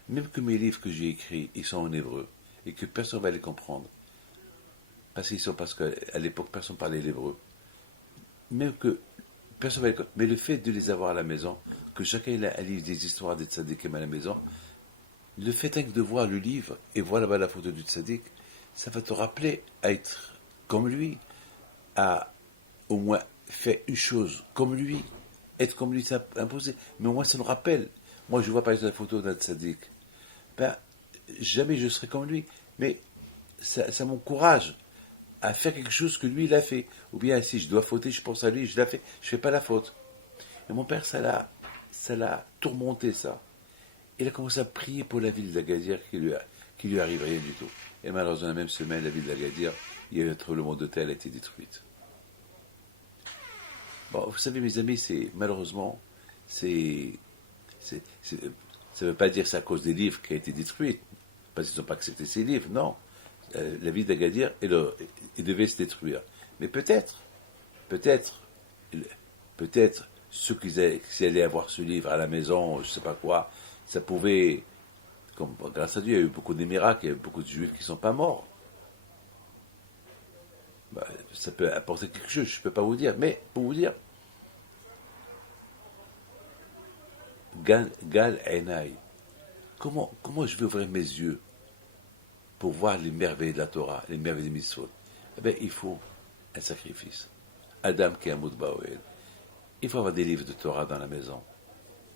Même que mes livres que j'ai écrits, ils sont en hébreu, et que personne ne va les comprendre, parce qu'à l'époque, personne ne parlait l'hébreu, même que personne ne va les comprendre, mais le fait de les avoir à la maison, que chacun a un livre des histoires des tzadikim à la maison, le fait de voir le livre, et voir là-bas la photo du tzadik, ça va te rappeler à être comme lui, à au moins faire une chose comme lui, être comme lui, ça imposé. Mais au moins, ça me rappelle. Moi, je vois par exemple la photo d'un tzaddik. Ben, jamais je serai comme lui. Mais ça m'encourage à faire quelque chose que lui, il a fait. Ou bien, si je dois fauter, je pense à lui, je l'ai fait. Je ne fais pas la faute. Et mon père, ça l'a tourmenté, ça. Il a commencé à prier pour la ville d'Agadir qui lui arrive rien du tout. Et malheureusement, la même semaine, la ville d'Agadir, il y a eu un tremblement de terre, elle a été détruite. Bon, vous savez, mes amis, malheureusement, ça ne veut pas dire que c'est à cause des livres qui a été détruite, parce qu'ils n'ont pas accepté ces livres, non. La ville d'Agadir, elle devait se détruire. Mais peut-être, ceux qui allaient avoir ce livre à la maison, je ne sais pas quoi, ça pouvait, grâce à Dieu, il y a eu beaucoup de miracles, il y a eu beaucoup de juifs qui ne sont pas morts. Ça peut apporter quelque chose, je ne peux pas vous dire, mais pour vous dire, Gal Enai, comment je vais ouvrir mes yeux pour voir les merveilles de la Torah, les merveilles des mitzvot? Eh bien, il faut un sacrifice. Adam qui est un Moudbaoel. Il faut avoir des livres de Torah dans la maison,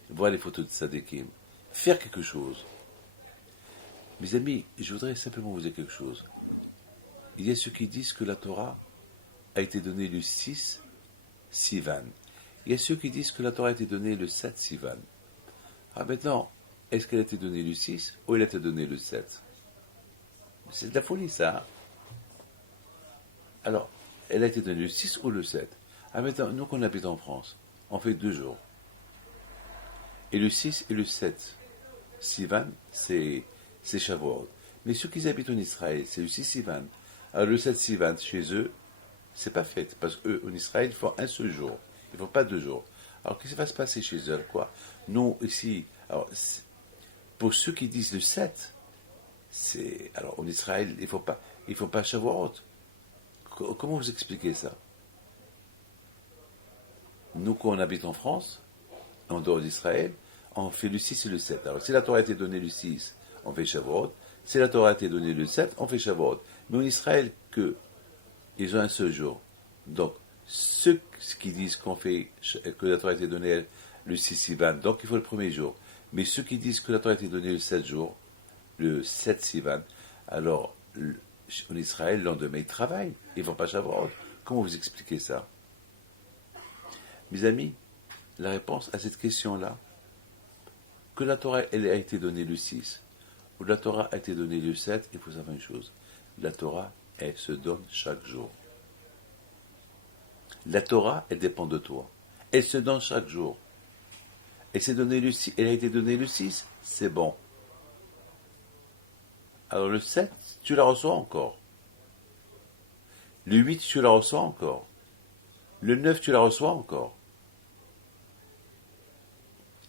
voir les photos de Tzadikim, faire quelque chose. Mes amis, je voudrais simplement vous dire quelque chose. Il y a ceux qui disent que la Torah a été donnée le 6 Sivan. Il y a ceux qui disent que la Torah a été donnée le 7 Sivan. Ah maintenant, est-ce qu'elle a été donnée le 6 ou elle a été donnée le 7? C'est de la folie ça. Hein? Alors, elle a été donnée le 6 ou le 7? Ah maintenant, nous qu'on habite en France, on fait 2 jours. Et le 6 et le 7 Sivan, c'est Shavuot. Mais ceux qui habitent en Israël, c'est le 6 Sivan. Alors le 7 Sivan, chez eux, c'est pas fait. Parce qu'eux, en Israël, ils font un seul jour. Ils ne font pas 2 jours. Alors qu'est-ce qui va se passer chez eux? Quoi? Nous, ici, alors, pour ceux qui disent le 7, alors en Israël, il ne faut pas Shavuot. Comment vous expliquez ça? Nous, quand on habite en France, en dehors d'Israël, on fait le 6 et le 7. Alors, si la Torah a été donnée le 6, on fait Shavuot. Si la Torah a été donnée le 7, on fait Shavuot. Mais en Israël, ils ont un seul jour. Donc, ceux qui disent que la Torah a été donnée le 6 Sivan, donc il faut le premier jour. Mais ceux qui disent que la Torah a été donnée le 7 jours, le 7 Sivan, alors, en Israël, le lendemain, ils travaillent. Ils ne vont pas Shavuot. Comment vous expliquez ça? Mes amis, la réponse à cette question-là, que la Torah elle a été donnée le 6, ou la Torah a été donnée le 7, il faut savoir une chose. La Torah, elle se donne chaque jour. La Torah, elle dépend de toi. Elle se donne chaque jour. Elle a été donnée le 6, c'est bon. Alors le 7, tu la reçois encore. Le 8, tu la reçois encore. Le 9, tu la reçois encore.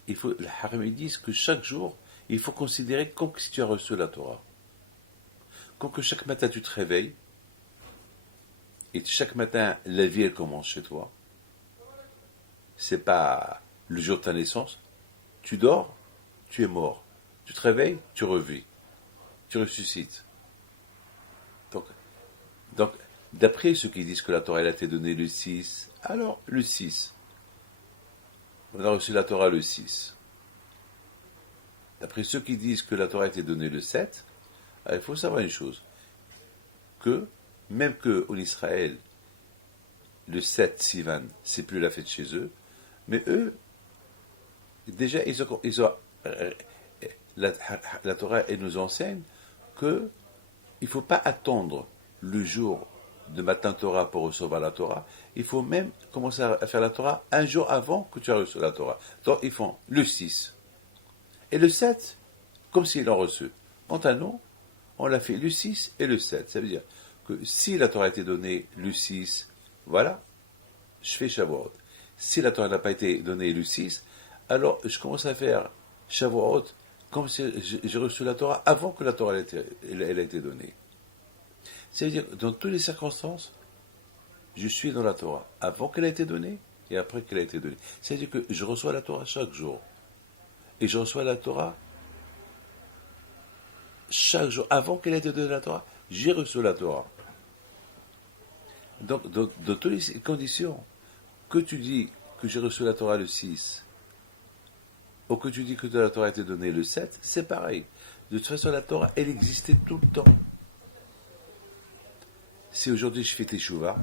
Les Haram disent que chaque jour, il faut considérer comme si tu as reçu la Torah. Comme que chaque matin tu te réveilles, et chaque matin la vie elle commence chez toi. C'est pas le jour de ta naissance. Tu dors, tu es mort. Tu te réveilles, tu revis. Tu ressuscites. Donc d'après ceux qui disent que la Torah elle a été donnée le 6, alors le 6. On a reçu la Torah le 6. D'après ceux qui disent que la Torah a été donnée le 7, il faut savoir une chose, que même qu'en Israël, le 7 Sivan, c'est plus la fête chez eux, mais eux, déjà, la Torah elle nous enseigne qu'il ne faut pas attendre le jour de Matan Torah pour recevoir la Torah, il faut même commencer à faire la Torah un jour avant que tu as reçu la Torah. Donc ils font le 6 et le 7 comme s'ils l'ont reçu. Quant à nous, on l'a fait le 6 et le 7. Ça veut dire que si la Torah a été donnée le 6, voilà, je fais Shavuot. Si la Torah n'a pas été donnée le 6, alors je commence à faire Shavuot comme si j'ai reçu la Torah avant que la Torah elle a été donnée. C'est-à-dire, dans toutes les circonstances, je suis dans la Torah, avant qu'elle ait été donnée et après qu'elle ait été donnée. C'est-à-dire que je reçois la Torah chaque jour. Et je reçois la Torah chaque jour. Avant qu'elle ait été donnée la Torah, j'ai reçu la Torah. Donc, dans toutes les conditions, que tu dis que j'ai reçu la Torah le 6, ou que tu dis que la Torah a été donnée le 7, c'est pareil. De toute façon, la Torah, elle existait tout le temps. Si aujourd'hui je fais Teshuvah,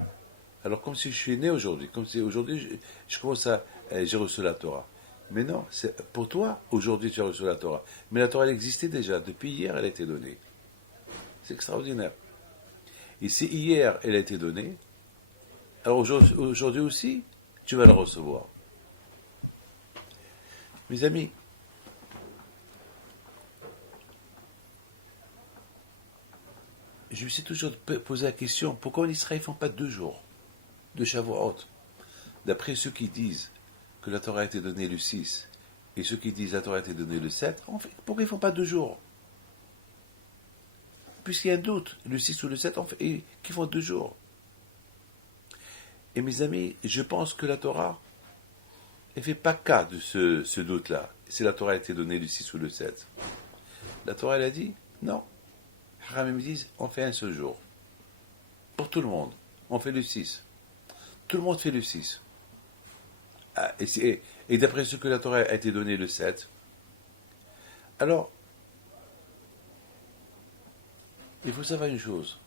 alors comme si je suis né aujourd'hui, comme si aujourd'hui je commence j'ai reçu la Torah. Mais non, pour toi, aujourd'hui tu as reçu la Torah. Mais la Torah elle existait déjà, depuis hier elle a été donnée. C'est extraordinaire. Et si hier elle a été donnée, alors aujourd'hui aussi, tu vas la recevoir. Mes amis, je me suis toujours posé la question, pourquoi en Israël ils ne font pas 2 jours de Shavuot? D'après ceux qui disent que la Torah a été donnée le 6 et ceux qui disent que la Torah a été donnée le 7, pourquoi ils ne font pas 2 jours? Puisqu'il y a un doute, le 6 ou le 7, qui font 2 jours. Et mes amis, je pense que la Torah, elle ne fait pas cas de ce doute-là. Si la Torah a été donnée le 6 ou le 7. La Torah, elle a dit, non. Haramim me disent, on fait un seul jour. Pour tout le monde, on fait le 6. Tout le monde fait le 6. Ah, et d'après ce que la Torah a été donnée le 7, alors, il faut savoir une chose.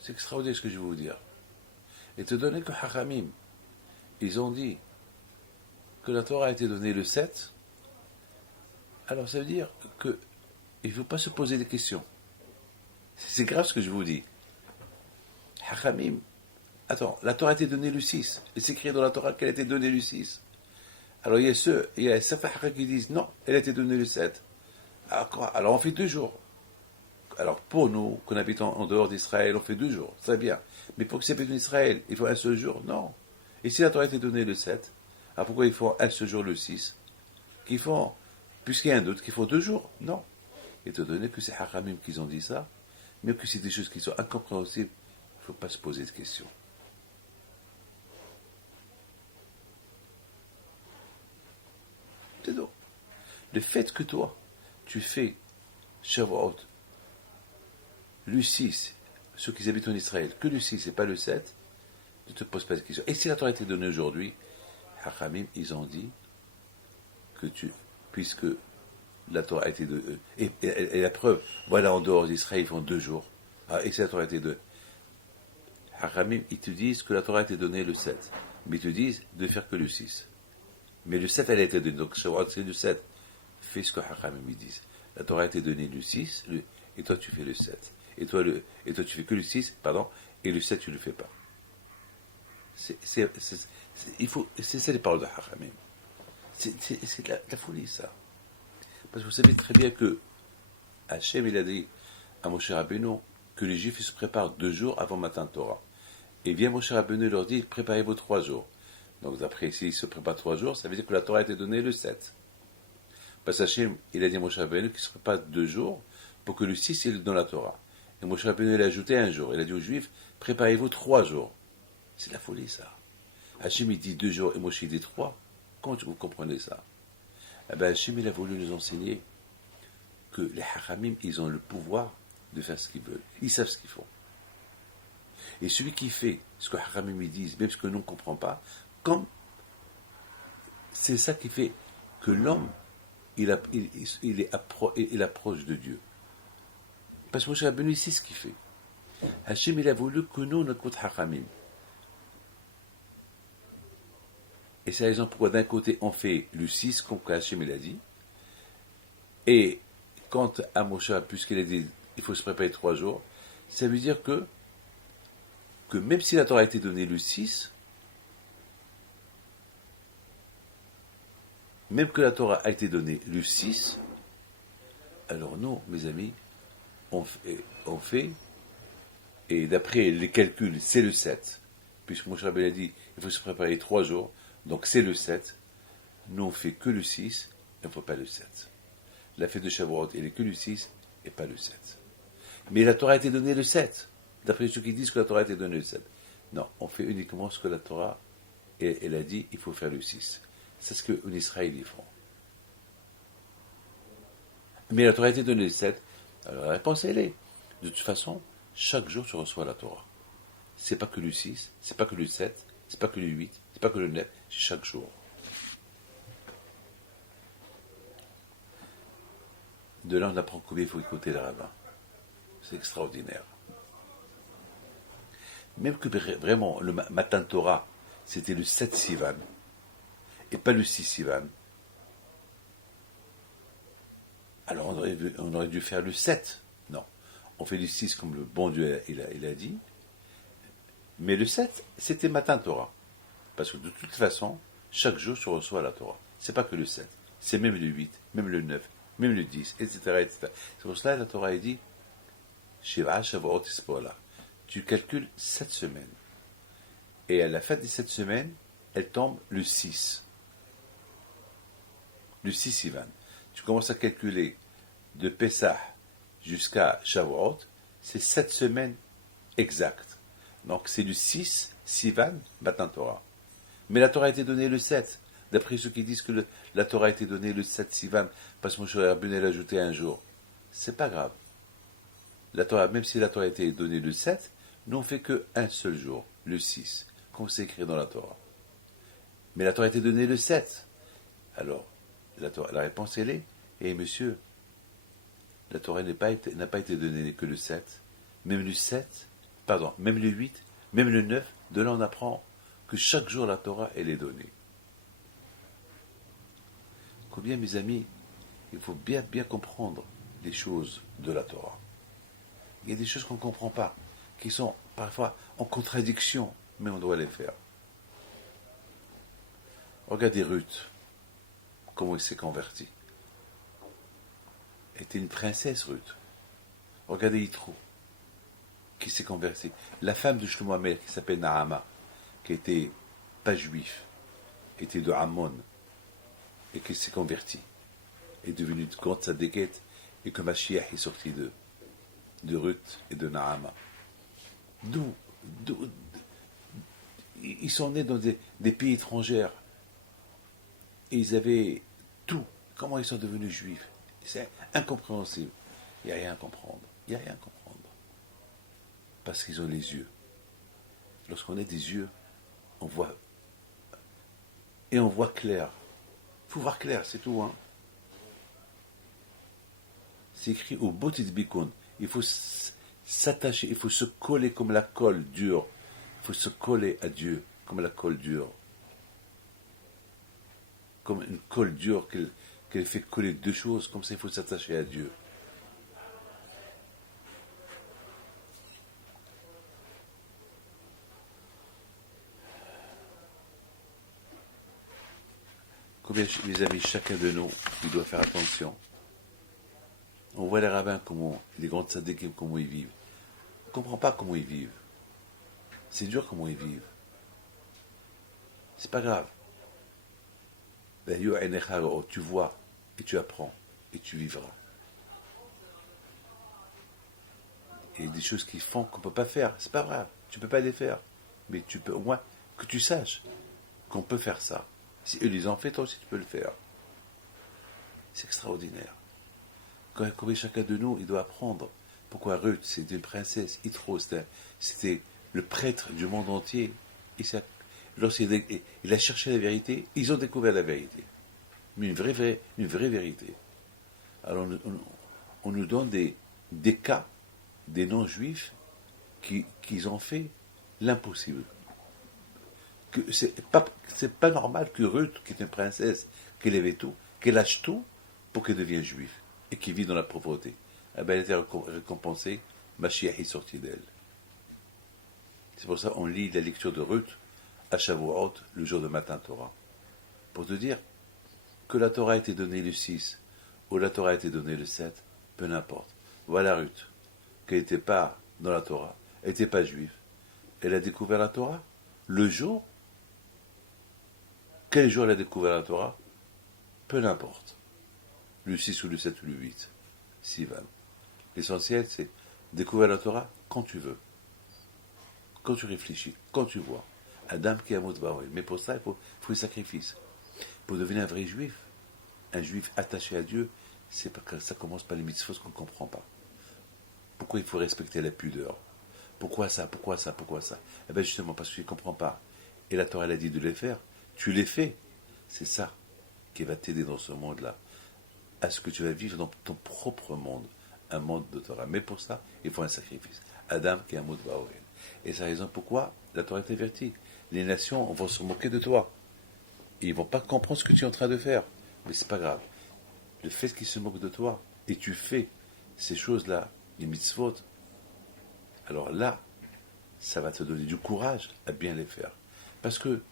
C'est extraordinaire ce que je vais vous dire. Étant donné que Haramim, ils ont dit que la Torah a été donnée le 7, alors ça veut dire qu'il ne faut pas se poser des questions. C'est grave ce que je vous dis. Haramim, attends, la Torah a été donnée le 6. Et c'est écrit dans la Torah qu'elle a été donnée le 6. Alors il y a certains Haramim qui disent non, elle a été donnée le 7. Alors on fait 2 jours. Alors pour nous, qu'on habite en dehors d'Israël, on fait 2 jours, très bien. Mais pour que ça soit en Israël, il faut un seul jour? Non. Et si la Torah a été donnée le 7, alors pourquoi il faut un seul jour le 6? Puisqu'il y a un doute, qu'il faut 2 jours? Non. Étant donné que c'est Haramim qui ont dit ça, même que c'est des choses qui sont incompréhensibles, il ne faut pas se poser de questions. C'est donc. Le fait que toi, tu fais Shavuot, le 6, ceux qui habitent en Israël, que le 6 et pas le 7, ne te pose pas de questions. Et si la Torah a été donnée aujourd'hui, Hachamim, ils ont dit que puisque la Torah a été donnée, et la preuve, voilà, en dehors d'Israël, ils font 2 jours. Ah, et si la Torah a été donnée, Hachamim, ils te disent que la Torah a été donnée le 7, mais ils te disent de faire que le 6. Mais le 7, elle a été donnée, donc Shavuot, c'est le 7. Fais ce que Hachamim, ils disent. La Torah a été donnée le 6, et toi, tu fais le 7. Et toi, tu fais que le 6, pardon, et le 7, tu ne le fais pas. C'est ça les paroles de Hachamim. C'est de la folie, ça. Parce que vous savez très bien que Hachem, il a dit à Moshe Rabbeinu que les Juifs se préparent 2 jours avant Matan Torah. Et bien Moshe Rabbeinu leur dit, préparez-vous 3 jours. Donc d'après, s'ils se préparent 3 jours, ça veut dire que la Torah a été donnée le 7. Parce que Hachem, il a dit à Moshe Rabbeinu qu'il se prépare 2 jours pour que le 6 il est dans la Torah. Et Moshe Rabbeinu, il a ajouté 1 jour. Il a dit aux Juifs, préparez-vous 3 jours. C'est de la folie, ça. Hachem, il dit 2 jours et Moshe, il dit 3. Comment vous comprenez ça? Eh bien, Hachem, il a voulu nous enseigner que les Hachamim, ils ont le pouvoir de faire ce qu'ils veulent. Ils savent ce qu'ils font. Et celui qui fait ce que Hachamim ils disent, même ce que nous ne comprenons pas, comme c'est ça qui fait que l'homme, il approche de Dieu. Parce que Moshe Rabbeinu, il sait ce qu'il fait. Hachem, il a voulu que nous, on écoute Hachamim. Et c'est la raison pourquoi d'un côté on fait le 6, comme Hachem il a dit, et quand à Moshe, puisqu'il a dit il faut se préparer 3 jours, ça veut dire que même si la Torah a été donnée le 6, même que la Torah a été donnée le 6, alors nous, mes amis, on fait, et d'après les calculs, c'est le 7, puisque Moshe Rabbeinu a dit il faut se préparer 3 jours, donc c'est le 7, nous on fait que le 6, et on ne fait pas le 7. La fête de Shavuot, elle est que le 6, et pas le 7. Mais la Torah a été donnée le 7, d'après ceux qui disent que la Torah a été donnée le 7. Non, on fait uniquement ce que la Torah, elle a dit, il faut faire le 6. C'est ce qu'en Israël ils font. Mais la Torah a été donnée le 7, alors la réponse elle est, de toute façon, chaque jour tu reçois la Torah. C'est pas que le 6, c'est pas que le 7, c'est pas que le 8, c'est pas que le 9, c'est chaque jour. De là, on apprend combien il faut écouter les rabbins. C'est extraordinaire. Même que vraiment, le Matan Torah, c'était le 7 Sivan, et pas le 6 Sivan. Alors on aurait dû faire le 7. Non. On fait le 6 comme le bon Dieu il a dit. Mais le 7, c'était Matan Torah. Parce que de toute façon, chaque jour, tu reçois la Torah. C'est pas que le 7. C'est même le 8, même le 9, même le 10, etc. etc. C'est pour cela que la Torah dit Shiva Shavuot Ispola. Tu calcules 7 semaines. Et à la fin des 7 semaines, elle tombe le 6. Le 6 Sivan. Tu commences à calculer de Pessah jusqu'à Shavuot, c'est 7 semaines exactes. Donc c'est le 6 Sivan, Matan Torah. Mais la Torah a été donnée le 7. D'après ceux qui disent que la Torah a été donnée le 7 Sivan, parce que Moshe Rabbeinu l'a ajouté un jour. C'est pas grave. La Torah, même si la Torah a été donnée le 7, nous on fait qu'un seul jour, le 6, comme c'est écrit dans la Torah. Mais la Torah a été donnée le 7. Alors, la réponse elle est, monsieur, la Torah n'a pas été donnée que le 7. Même le 7, même le 8, même le 9, de là on apprend que chaque jour la Torah elle est donnée. Combien, mes amis, il faut bien comprendre les choses de la Torah. Il y a des choses qu'on ne comprend pas, qui sont parfois en contradiction, mais on doit les faire. Regardez Ruth, comment elle s'est convertie. Elle était une princesse, Ruth. Regardez Yitro, qui s'est converti. La femme de Shlomo Amelech, qui s'appelle Naama, qui était pas juif, était de Ammon, et qui s'est convertie, est devenue de grande tzadékette, et que Mashiach est sorti de Ruth et de Naama. D'où ils sont nés dans des pays étrangers, et ils avaient tout. Comment ils sont devenus juifs? C'est incompréhensible. Il n'y a rien à comprendre. Il n'y a rien à comprendre. Parce qu'ils ont les yeux. Lorsqu'on a des yeux, on voit. Et on voit clair. Il faut voir clair, c'est tout. Hein. C'est écrit au botit bikun. Il faut s'attacher, il faut se coller comme la colle dure. Il faut se coller à Dieu comme la colle dure. Comme une colle dure qu'elle fait coller deux choses, comme ça il faut s'attacher à Dieu. Combien, mes amis, chacun de nous, il doit faire attention. On voit les rabbins, les grands tzadikim, comment ils vivent. On ne comprend pas comment ils vivent. C'est dur comment ils vivent. C'est pas grave. Tu vois, et tu apprends, et tu vivras. Il y a des choses qu'ils font qu'on ne peut pas faire. C'est pas grave, tu ne peux pas les faire. Mais tu peux, au moins, que tu saches qu'on peut faire ça. Si eux les ont fait, toi aussi tu peux le faire. C'est extraordinaire. Comme chacun de nous, il doit apprendre pourquoi Ruth, c'était une princesse, Yitro, c'était le prêtre du monde entier. Et lorsqu'il a cherché la vérité, ils ont découvert la vérité. Mais une vraie vérité. Alors on nous donne des cas, des non-juifs, qui ont fait l'impossible. C'est pas normal que Ruth, qui est une princesse, qu'elle avait tout, qu'elle lâche tout pour qu'elle devienne juive et qu'elle vit dans la pauvreté. Eh bien, elle a été récompensée, Mashiach est sorti d'elle. C'est pour ça qu'on lit la lecture de Ruth à Shavuot, le jour de Matan Torah, pour te dire que la Torah a été donnée le 6 ou la Torah a été donnée le 7, peu n'importe. Voilà Ruth, qu'elle n'était pas dans la Torah, elle n'était pas juive. Elle a découvert la Torah le jour. Quel jour elle a découvert la Torah? Peu n'importe. Le 6 ou le 7 ou le 8. Sivan. L'essentiel, c'est découvrir la Torah quand tu veux. Quand tu réfléchis, quand tu vois. Adam qui a Baoel. Mais pour ça, il faut le sacrifice. Pour devenir un vrai juif, un juif attaché à Dieu, c'est parce que ça commence par les mitzvot qu'on ne comprend pas. Pourquoi il faut respecter la pudeur? Pourquoi ça? Eh bien justement, parce que tu ne comprends pas. Et la Torah, elle a dit de les faire. Tu les fais. C'est ça qui va t'aider dans ce monde-là. À ce que tu vas vivre dans ton propre monde. Un monde de Torah. Mais pour ça, il faut un sacrifice. Adam qui est un mot de Baoel. Et c'est la raison pourquoi la Torah est avertie. Les nations vont se moquer de toi. Ils ne vont pas comprendre ce que tu es en train de faire. Mais c'est pas grave. Le fait qu'ils se moquent de toi, et tu fais ces choses-là, les mitzvot, alors là, ça va te donner du courage à bien les faire. Parce que,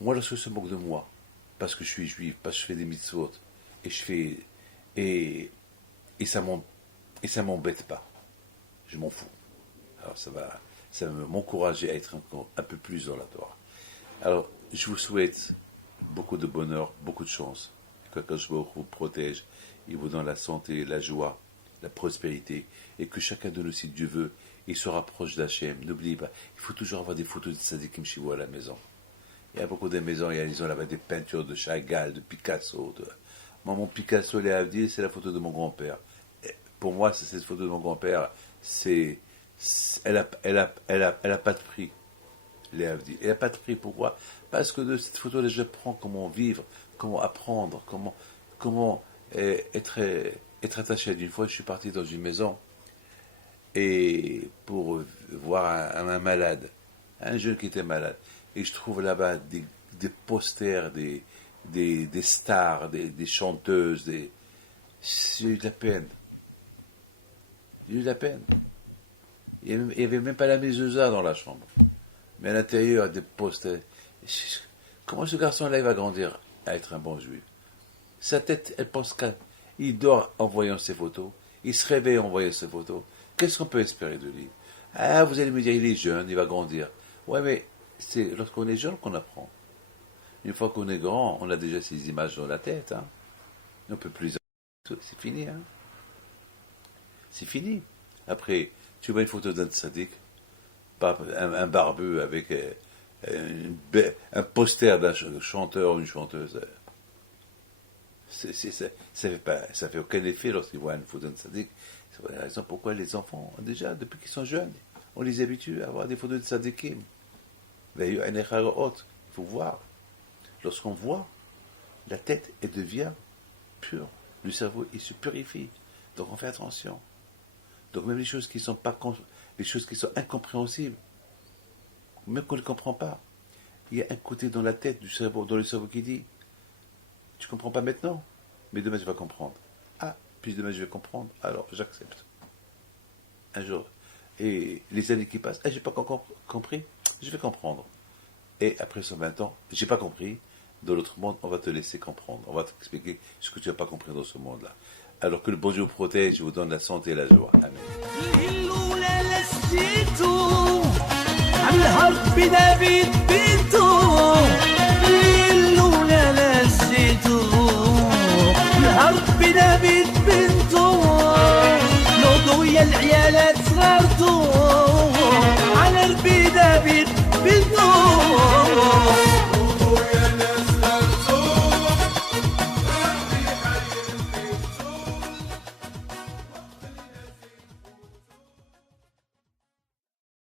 moi, lorsque je se moque de moi, parce que je suis juif, parce que je fais des mitzvot, et ça m'embête pas. Je m'en fous. Alors ça va m'encourager à être encore un peu plus dans la Torah. Alors, je vous souhaite beaucoup de bonheur, beaucoup de chance. Que Akadosh Baruch Hu vous protège, il vous donne la santé, la joie, la prospérité, et que chacun de nous, si Dieu veut, il se rapproche d'Hachem. N'oublie pas, il faut toujours avoir des photos de tzadikim chez vous à la maison. Il y a beaucoup de maisons, ils ont là-bas des peintures de Chagall, de Picasso. Moi, mon Picasso, les Havdi, c'est la photo de mon grand-père. Pour moi, c'est cette photo de mon grand-père, elle a pas de prix, les Havdi. Elle n'a pas de prix, pourquoi? Parce que de cette photo-là, je prends comment vivre, comment apprendre, comment être attaché. Une fois, je suis parti dans une maison et pour voir un malade, un jeune qui était malade. Et je trouve là-bas des posters, des stars, des chanteuses. J'ai eu de la peine. J'ai eu de la peine. Il n'y avait même pas la mezouza dans la chambre. Mais à l'intérieur, des posters. Comment ce garçon-là, il va grandir à être un bon juif? Sa tête, elle pense qu'il dort en voyant ses photos. Il se réveille en voyant ses photos. Qu'est-ce qu'on peut espérer de lui? Ah, vous allez me dire, il est jeune, il va grandir. Ouais, mais c'est lorsqu'on est jeune qu'on apprend. Une fois qu'on est grand, on a déjà ces images dans la tête. Hein. On ne peut plus... C'est fini. Hein. C'est fini. Après, tu vois une photo d'un tzaddik, un barbu avec un poster d'un chanteur ou une chanteuse. Ça fait aucun effet lorsqu'ils voient une photo d'un tzaddik. C'est la raison pourquoi les enfants, déjà, depuis qu'ils sont jeunes, on les habitue à avoir des photos de tzaddikim. Il faut voir. Lorsqu'on voit, la tête, elle devient pure. Le cerveau, il se purifie. Donc on fait attention. Donc même les choses qui sont incompréhensibles, même qu'on ne les comprend pas, il y a un côté dans la tête du cerveau, dans le cerveau qui dit, tu ne comprends pas maintenant, mais demain tu vas comprendre. Ah, puis demain je vais comprendre, alors j'accepte. Un jour. Et les années qui passent, j'ai pas encore compris, je vais comprendre. Et après 120 ans, j'ai pas compris, dans l'autre monde, on va te laisser comprendre. On va t'expliquer ce que tu n'as pas compris dans ce monde-là. Alors que le bon Dieu vous protège, vous donne la santé et la joie. Amen. العيالات صغار